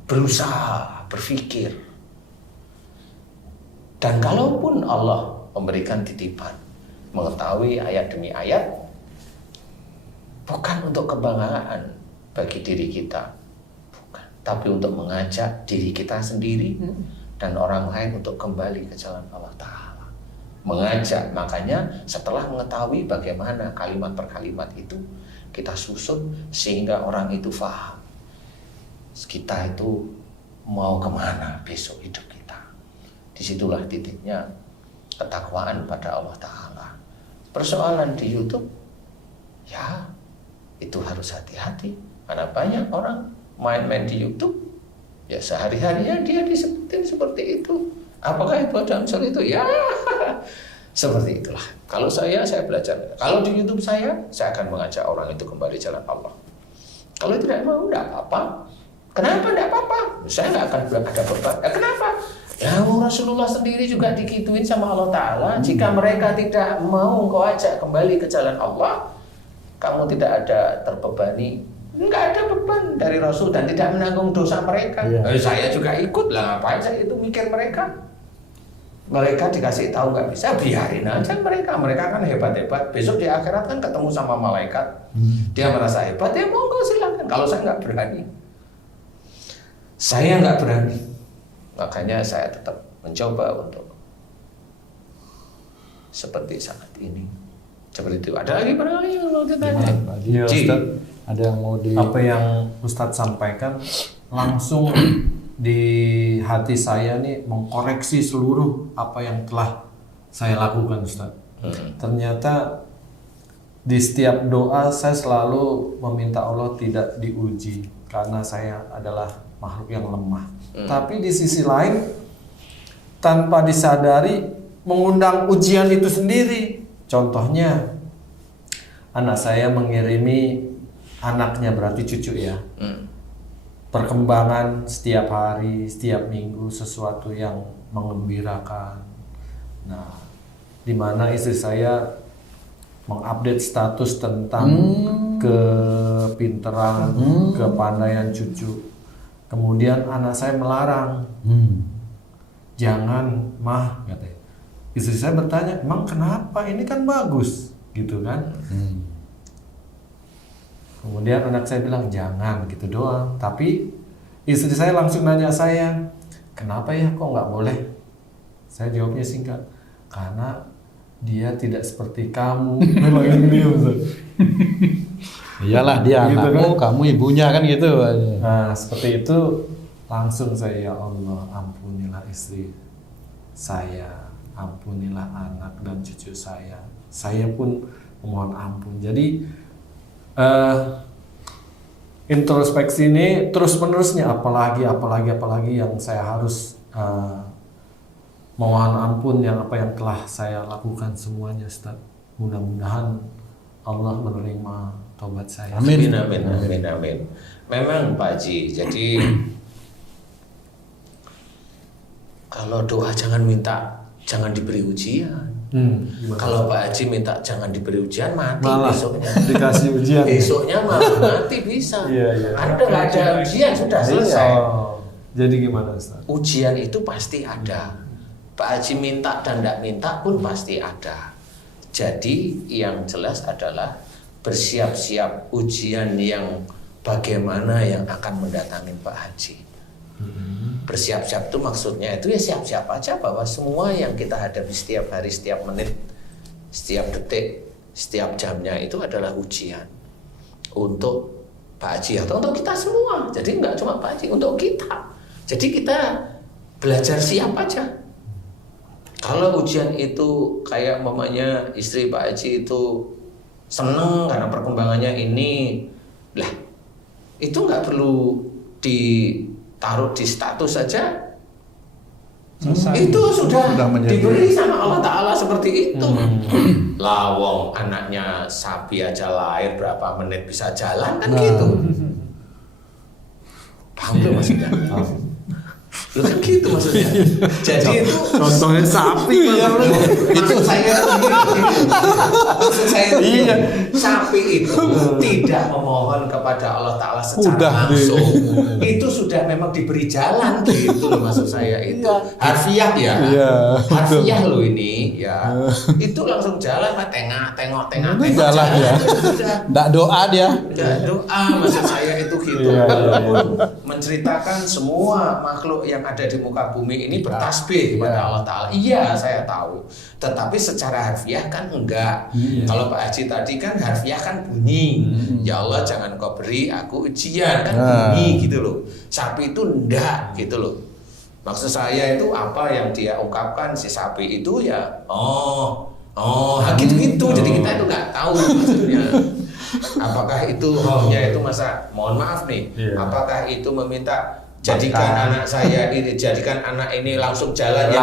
berusaha berpikir. Dan kalaupun Allah memberikan titipan, mengetahui ayat demi ayat, bukan untuk kebanggaan bagi diri kita, bukan, tapi untuk mengajak diri kita sendiri dan orang lain untuk kembali ke jalan Allah Ta'ala. Mengajak, makanya setelah mengetahui bagaimana kalimat per kalimat itu, kita susun sehingga orang itu faham kita itu mau kemana besok hidup kita. Disitulah titiknya ketakwaan pada Allah Ta'ala. Persoalan di YouTube, ya itu harus hati-hati. Karena banyak orang main-main di YouTube, ya sehari-harinya dia disebutin seperti itu. Apakah itu ada unsur itu? Ya, seperti itulah. Kalau saya belajar. Kalau di YouTube saya akan mengajak orang itu kembali jalan Allah. Kalau tidak mau, tidak apa-apa. Kenapa tidak apa-apa? Saya nggak akan ada beban. Kenapa? Ya Rasulullah sendiri juga digituin sama Allah Ta'ala. Jika mereka tidak mau engkau ajak kembali ke jalan Allah, kamu tidak ada terbebani. Enggak ada beban dari Rasul dan tidak menanggung dosa mereka. Saya juga ikut lah, ngapain saya itu mikir mereka. Mereka dikasih tahu nggak bisa, biarin aja mereka. Mereka kan hebat-hebat. Besok di akhirat kan ketemu sama malaikat. Dia merasa hebat, ya monggo silakan. Kalau saya nggak berani, saya nggak berani. Makanya saya tetap mencoba untuk seperti saat ini. Seperti itu. Ada lagi barangkali yang mau ditanya? Iya, Ustaz. Ada yang mau di Apa yang Ustadz sampaikan langsung di hati saya nih mengkoreksi seluruh apa yang telah saya lakukan, Ustadz. Ternyata di setiap doa saya selalu meminta Allah tidak diuji karena saya adalah makhluk yang lemah. Tapi di sisi lain tanpa disadari mengundang ujian itu sendiri. Contohnya anak saya mengirimi anaknya, berarti cucu ya, perkembangan setiap hari, setiap minggu sesuatu yang mengembirakan. Nah, di mana istri saya mengupdate status tentang kepinteran, kepandaian cucu. Kemudian anak saya melarang, jangan mah, katanya. Istri saya bertanya, emang kenapa? Ini kan bagus, gitu kan? Kemudian anak saya bilang jangan, gitu doang. Tapi istri saya langsung nanya saya, kenapa ya kok nggak boleh? Saya jawabnya singkat, karena dia tidak seperti kamu. Memang dia, iyalah dia gitu anakmu, kan? kamu ibunya kan gitu. Nah seperti itu langsung saya, ya Allah ampunilah istri saya, ampunilah anak dan cucu saya. Saya pun memohon ampun. Jadi introspeksi ini terus menerusnya, apalagi yang saya harus mohon ampun yang apa yang telah saya lakukan semuanya, Ustaz. Mudah-mudahan Allah menerima taubat saya. Amin. Memang Pak Haji, jadi kalau doa jangan diberi ujian. Kalau Pak Haji minta jangan diberi ujian, mati malah besoknya. Dikasih ujian. Besoknya malah mati bisa. Iya. Anda nggak ada ujian sudah selesai. Jadi gimana, Ustaz? Ujian itu pasti ada. Pak Haji minta dan tidak minta pun pasti ada. Jadi yang jelas adalah bersiap-siap ujian yang bagaimana yang akan mendatangi Pak Haji. Bersiap-siap itu maksudnya itu ya siap-siap aja bahwa semua yang kita hadapi setiap hari, setiap menit, setiap detik, setiap jamnya itu adalah ujian untuk Pak Haji atau untuk kita semua. Jadi nggak cuma Pak Haji, untuk kita. Jadi kita belajar siap aja. Kalau ujian itu kayak mamanya istri Pak Haji itu seneng karena perkembangannya ini, lah itu nggak perlu ditaruh di status saja. Itu sudah diberi sama Allah Ta'ala seperti itu. Lawong anaknya sapi aja lahir berapa menit bisa jalan kan gitu. Paham tuh maksudnya? Lu kan gitu maksudnya. Jadi itu contohnya sapi. Maksud saya sapi itu tidak memohon kepada Allah Ta'ala secara langsung. Itu sudah memang diberi jalan gitu loh, maksud saya itu. Harfiah ya. Harfiah loh ini ya. Itu langsung jalan, tengok jalan ya. Nggak doa dia. Nggak doa, maksud saya itu gitu. Menceritakan semua makhluk yang ada di muka bumi ini bertasbih kepada Allah Ta'ala. Iya, saya tahu. Tetapi secara harfiah kan enggak. Kalau Pak Haji tadi kan harfiah kan bunyi. Ya Allah jangan kau beri aku ujian, kan bunyi gitu loh. Sapi itu enggak gitu loh. Maksud saya itu apa yang dia ungkapkan si sapi itu ya gitu-gitu. Jadi kita itu enggak tahu maksudnya. Apakah itu rohnya itu masa mohon maaf nih, apakah itu meminta jadikan anak saya ini, jadikan anak ini langsung jalan ya?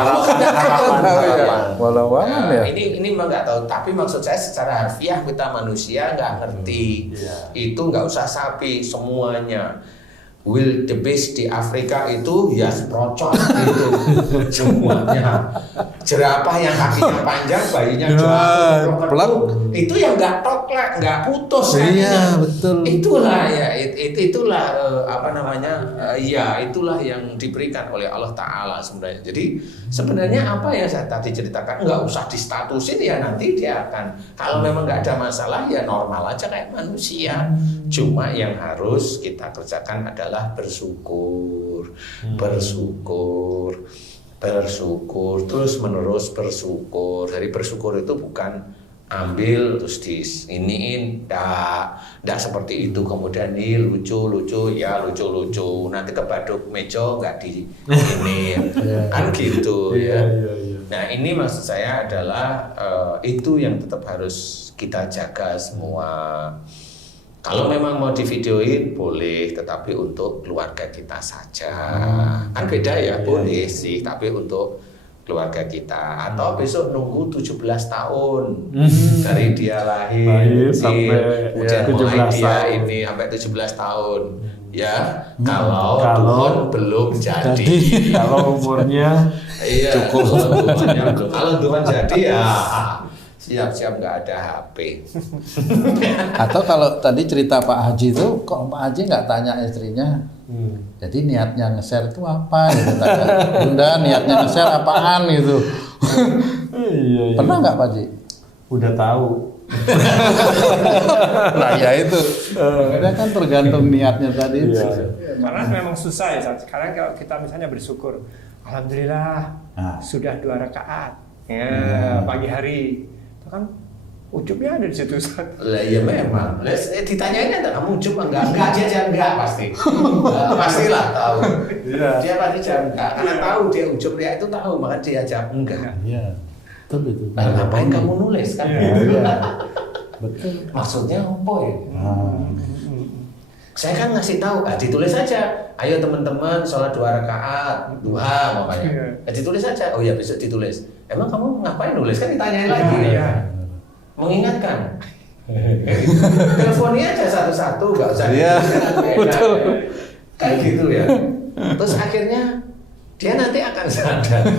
Ini memang nggak tahu. Tapi maksud saya secara harfiah kita manusia nggak ngerti. Itu nggak usah sapi semuanya. wildebeest di Afrika itu ya seprocot gitu semuanya. Jerapah yang kakinya panjang, bayinya jatuh, plak. itu yang nggak toklek, nggak putus Iya, kakinya. betul. Itulah ya, itulah apa namanya, ya itulah yang diberikan oleh Allah Taala sebenarnya. Jadi sebenarnya apa yang saya tadi ceritakan nggak usah distatusin ya, nanti dia akan, kalau memang nggak ada masalah ya normal aja kayak manusia. Cuma yang harus kita kerjakan adalah bersyukur, bersyukur terus menerus bersyukur. Jadi bersyukur itu bukan ambil terus di iniin, ndak seperti itu. Kemudian nih lucu nanti kebaduk meja nggak di ini kan gitu ya. Nah ini maksud saya adalah itu yang tetap harus kita jaga semua. Kalau memang mau divideoin boleh, tetapi untuk keluarga kita saja. Kan beda ya, boleh sih, tapi untuk keluarga kita. Atau besok nunggu 17 tahun dari dia lahir sampai kemudian mulai dia ini sampai 17 tahun. Ya, kalau Tuhan belum jadi. Kalau umurnya cukup. Kalau Tuhan jadi ya siap-siap nggak ada HP. Atau kalau tadi cerita Pak Haji itu, kok Pak Haji nggak tanya istrinya, jadi niatnya nge-share itu apa? Gitu, tanya, Bunda niatnya nge-share apaan gitu? Iya. Pernah nggak Pak Haji? Udah tahu. Nah ya itu, kita kan tergantung niatnya tadi. Karena memang susah ya saat sekarang kalau kita misalnya bersyukur, alhamdulillah sudah 2 rakaat ya pagi hari. Kan ujubnya ada di situ. Lah ya memang. Ditanyain ada kamu ujub enggak dia enggak pasti. Pastilah tahu. Dia pasti jawab enggak. Karena tahu dia ujub dia itu tahu, maka dia jawab enggak. Iya. Betul itu. Nah, ngapain kamu nulis kan? Betul. Maksudnya apa ya? Saya kan ngasih tahu, ditulis saja. Ayo teman-teman sholat 2 rakaat duha makanya. Ditulis saja. Oh ya besok ditulis. Emang kamu ngapain nulis kan ditanyain lagi ya? Mengingatkan. Teleponnya aja satu-satu, nggak usah. Iya. Betul. Kayak gitu ya. Terus akhirnya dia nanti akan sadar.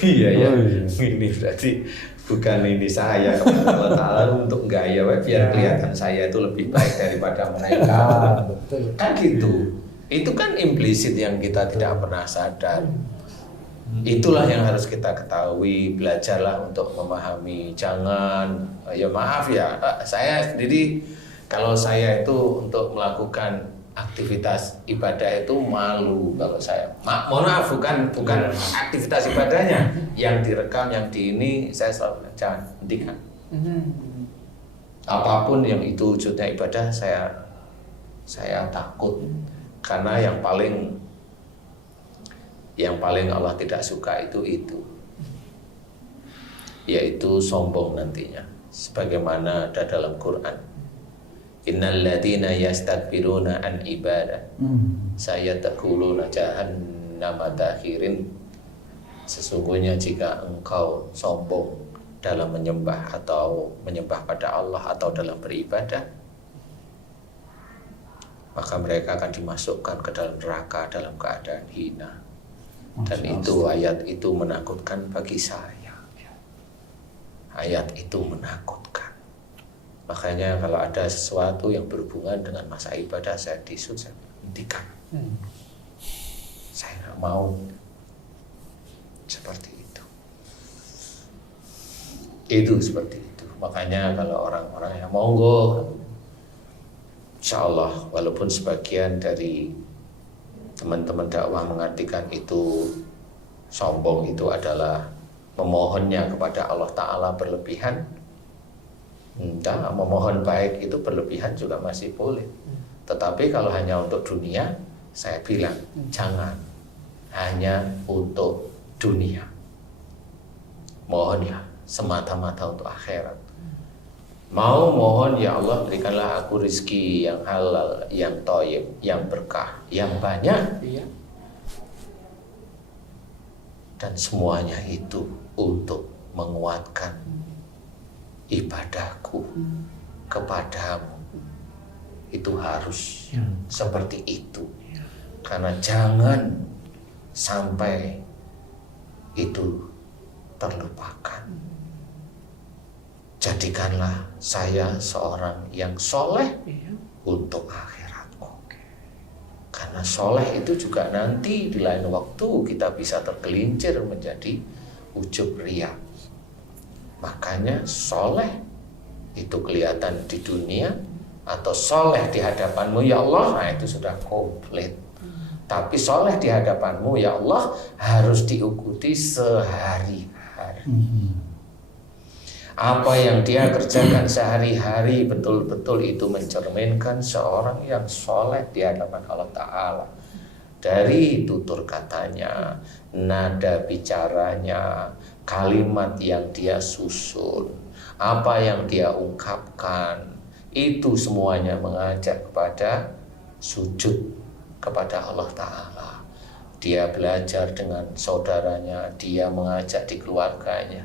Iya ya. Ini berarti bukan ini saya kepada Allah Ta'ala untuk gaya biar kelihatan saya itu lebih baik daripada mereka. Betul. Kan gitu. Itu kan implisit yang kita tidak pernah sadar. Itulah yang harus kita ketahui, belajarlah untuk memahami. Jangan, ya maaf ya, saya sendiri kalau saya itu untuk melakukan aktivitas ibadah itu malu kalau saya. Mohon maaf, bukan aktivitas ibadahnya yang direkam, yang di ini saya selalu jangan hentikan. Apapun yang itu wujudnya ibadah, saya takut karena yang paling Allah tidak suka itu yaitu sombong nantinya, sebagaimana ada dalam Quran, innal ladzina yastakbiruna an ibadah sayadkhuluna jahannama dakhirin. Sesungguhnya jika engkau sombong dalam menyembah pada Allah atau dalam beribadah, maka mereka akan dimasukkan ke dalam neraka dalam keadaan hina. Dan itu ayat itu menakutkan bagi saya. Ayat itu menakutkan. Makanya kalau ada sesuatu yang berhubungan dengan masa ibadah, saya hentikan. Saya nggak mau seperti itu. Itu seperti itu. Makanya kalau orang-orang yang monggo, insya Allah walaupun sebagian dari teman-teman dakwah mengartikan itu sombong, itu adalah memohonnya kepada Allah Ta'ala berlebihan. Memohon baik itu berlebihan juga masih boleh. Tetapi kalau hanya untuk dunia, saya bilang jangan hanya untuk dunia. Mohonlah semata-mata untuk akhirat. Mau mohon, ya Allah berikanlah aku rezeki yang halal, yang thayyib, yang berkah, yang banyak. Dan semuanya itu untuk menguatkan ibadahku kepadamu. Itu harus seperti itu. Karena jangan sampai itu terlupakan. Jadikanlah saya seorang yang soleh untuk akhiratku. Karena soleh itu juga nanti di lain waktu kita bisa tergelincir menjadi ujub riya. Makanya soleh itu kelihatan di dunia atau soleh di hadapanmu ya Allah, nah itu sudah komplit. Tapi soleh di hadapanmu ya Allah harus diikuti sehari-hari. Apa yang dia kerjakan sehari-hari betul-betul itu mencerminkan seorang yang soleh di hadapan Allah Ta'ala. Dari tutur katanya, nada bicaranya, kalimat yang dia susun, apa yang dia ungkapkan, itu semuanya mengajak kepada sujud kepada Allah Ta'ala. Dia belajar dengan saudaranya, dia mengajak di keluarganya.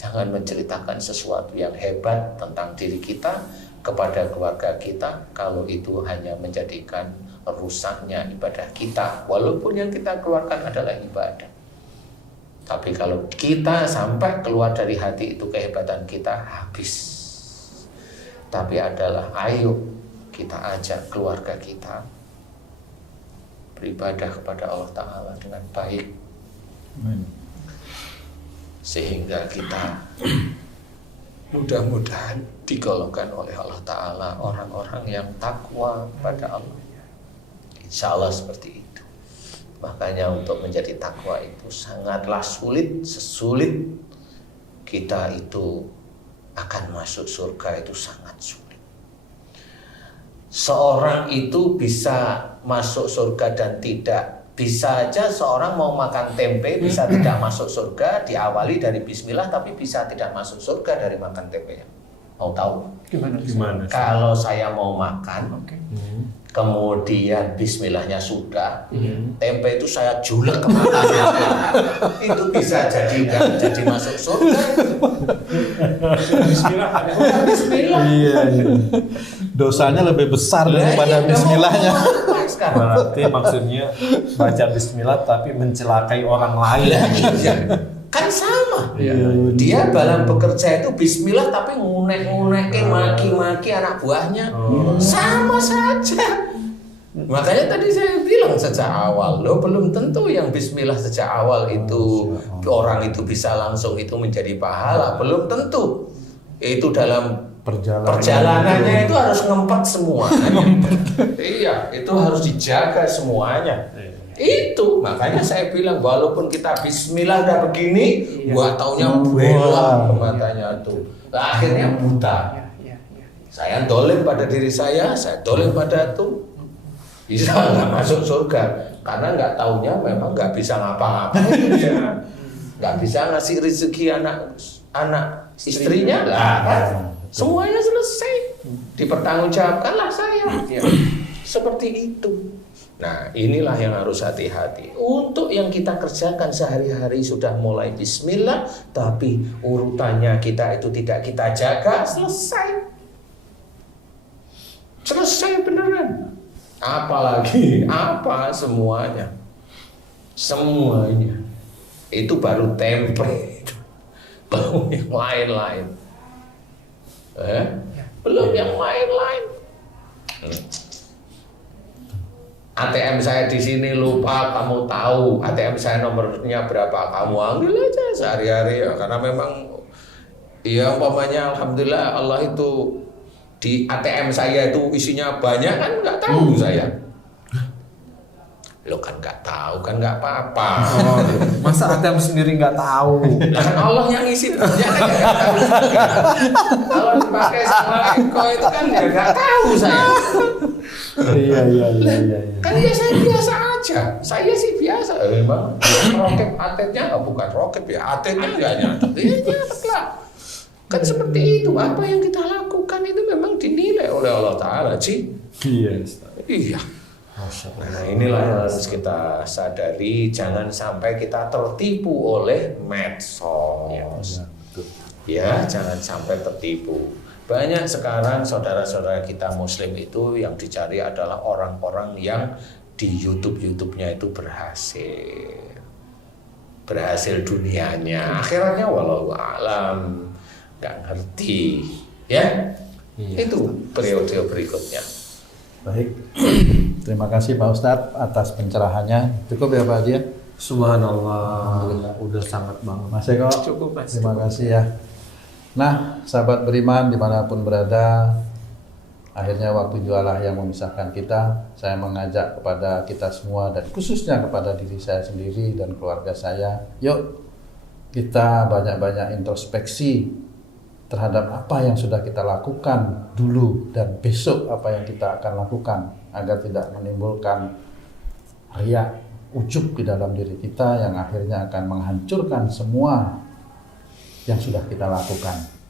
Jangan menceritakan sesuatu yang hebat tentang diri kita kepada keluarga kita kalau itu hanya menjadikan rusaknya ibadah kita, walaupun yang kita keluarkan adalah ibadah. Tapi kalau kita sampai keluar dari hati itu kehebatan kita habis. Tapi adalah ayo kita ajak keluarga kita beribadah kepada Allah Ta'ala dengan baik. Sehingga kita mudah-mudahan digolongkan oleh Allah Ta'ala orang-orang yang takwa pada Allah. Insya Allah seperti itu. Makanya untuk menjadi takwa itu sangatlah sulit. Sesulit kita itu akan masuk surga itu sangat sulit. Seorang itu bisa masuk surga dan tidak. Bisa aja seorang mau makan tempe bisa tidak masuk surga, diawali dari bismillah, tapi bisa tidak masuk surga dari makan tempe. Mau tahu? Gimana? Kalau saya mau makan, kemudian bismillahnya sudah, tempe itu saya julek ke matanya, itu bisa jadi nggak jadi masuk surga. Bismillah. Bismillah. Iya. Dosanya lebih besar daripada bismillahnya. Berarti maksudnya baca bismillah tapi mencelakai orang lain. Iya. Kan sama. Dia dalam bekerja itu bismillah tapi ngunek-ngunekin, maki-maki anak buahnya. Sama saja. Makanya tadi saya bilang sejak awal, lo belum tentu yang bismillah sejak awal itu orang itu bisa langsung itu menjadi pahala, belum tentu. Itu dalam perjalanannya itu harus ngempet semua. Iya, itu harus dijaga semuanya. Itu makanya saya bilang walaupun kita bismillah udah begini, gua taunya belok ke matanya tuh. Akhirnya buta. Saya dolim pada diri saya dolim pada tuh. Bisa nggak masuk surga karena nggak taunya memang nggak bisa ngapa-ngapain, nggak bisa ngasih rezeki anak istrinya lah kan. Semuanya selesai, dipertanggungjawabkanlah saya. Seperti itu. Nah, inilah yang harus hati-hati. Untuk yang kita kerjakan sehari-hari sudah mulai bismillah, tapi urutannya kita itu tidak kita jaga, selesai. Selesai beneran. Apalagi, apa semuanya. Semuanya. Itu baru tempe. Belum yang lain-lain. Belum yang lain-lain. ATM saya di sini lupa, kamu tahu ATM saya nomornya berapa, kamu ambil aja sehari-hari ya, karena memang ya umpamanya alhamdulillah Allah itu di ATM saya itu isinya banyak kan nggak tahu saya. Lo kan nggak tahu kan nggak apa-apa. Masa ATM sendiri nggak tahu? Lah kan Allah yang isi banyak kan nggak tahu. Kalau dipakai sama Eko itu kan ya nggak tahu saya. Iya. Kan ya saya biasa aja. Saya sih biasa. Memang roket atletnya bukan roket ya. Atletnya nggak nyatet. Ya nyatet lah. Kan seperti itu. Apa yang kita lakukan itu memang dinilai oleh Allah Ta'ala sih. Iya. Nah inilah yang harus kita sadari. Jangan sampai kita tertipu oleh medsos. Ya, jangan sampai tertipu. Banyak sekarang saudara-saudara kita muslim itu yang dicari adalah orang-orang yang di YouTube-nya itu berhasil dunianya, akhiratnya walau alam nggak ngerti ya. Itu periode berikutnya. Baik, terima kasih Pak Ustadz atas pencerahannya. Cukup ya Pak Haji ya? Subhanallah, udah sangat banget. Mas Eko, Cukup, Mas. terima kasih ya. Nah, sahabat beriman dimanapun berada, akhirnya waktu jualah yang memisahkan kita. Saya mengajak kepada kita semua dan khususnya kepada diri saya sendiri dan keluarga saya, yuk kita banyak-banyak introspeksi terhadap apa yang sudah kita lakukan dulu dan besok apa yang kita akan lakukan agar tidak menimbulkan riya, ujub di dalam diri kita yang akhirnya akan menghancurkan semua yang sudah kita lakukan.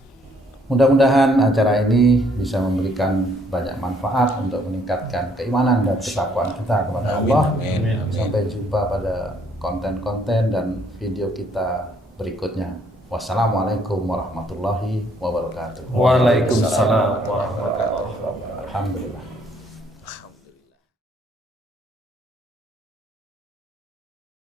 Mudah-mudahan acara ini bisa memberikan banyak manfaat untuk meningkatkan keimanan dan ketakwaan kita kepada Allah. Amin. Sampai jumpa pada konten-konten dan video kita berikutnya. Wassalamualaikum warahmatullahi wabarakatuh. Waalaikumsalam warahmatullahi wabarakatuh. Alhamdulillah.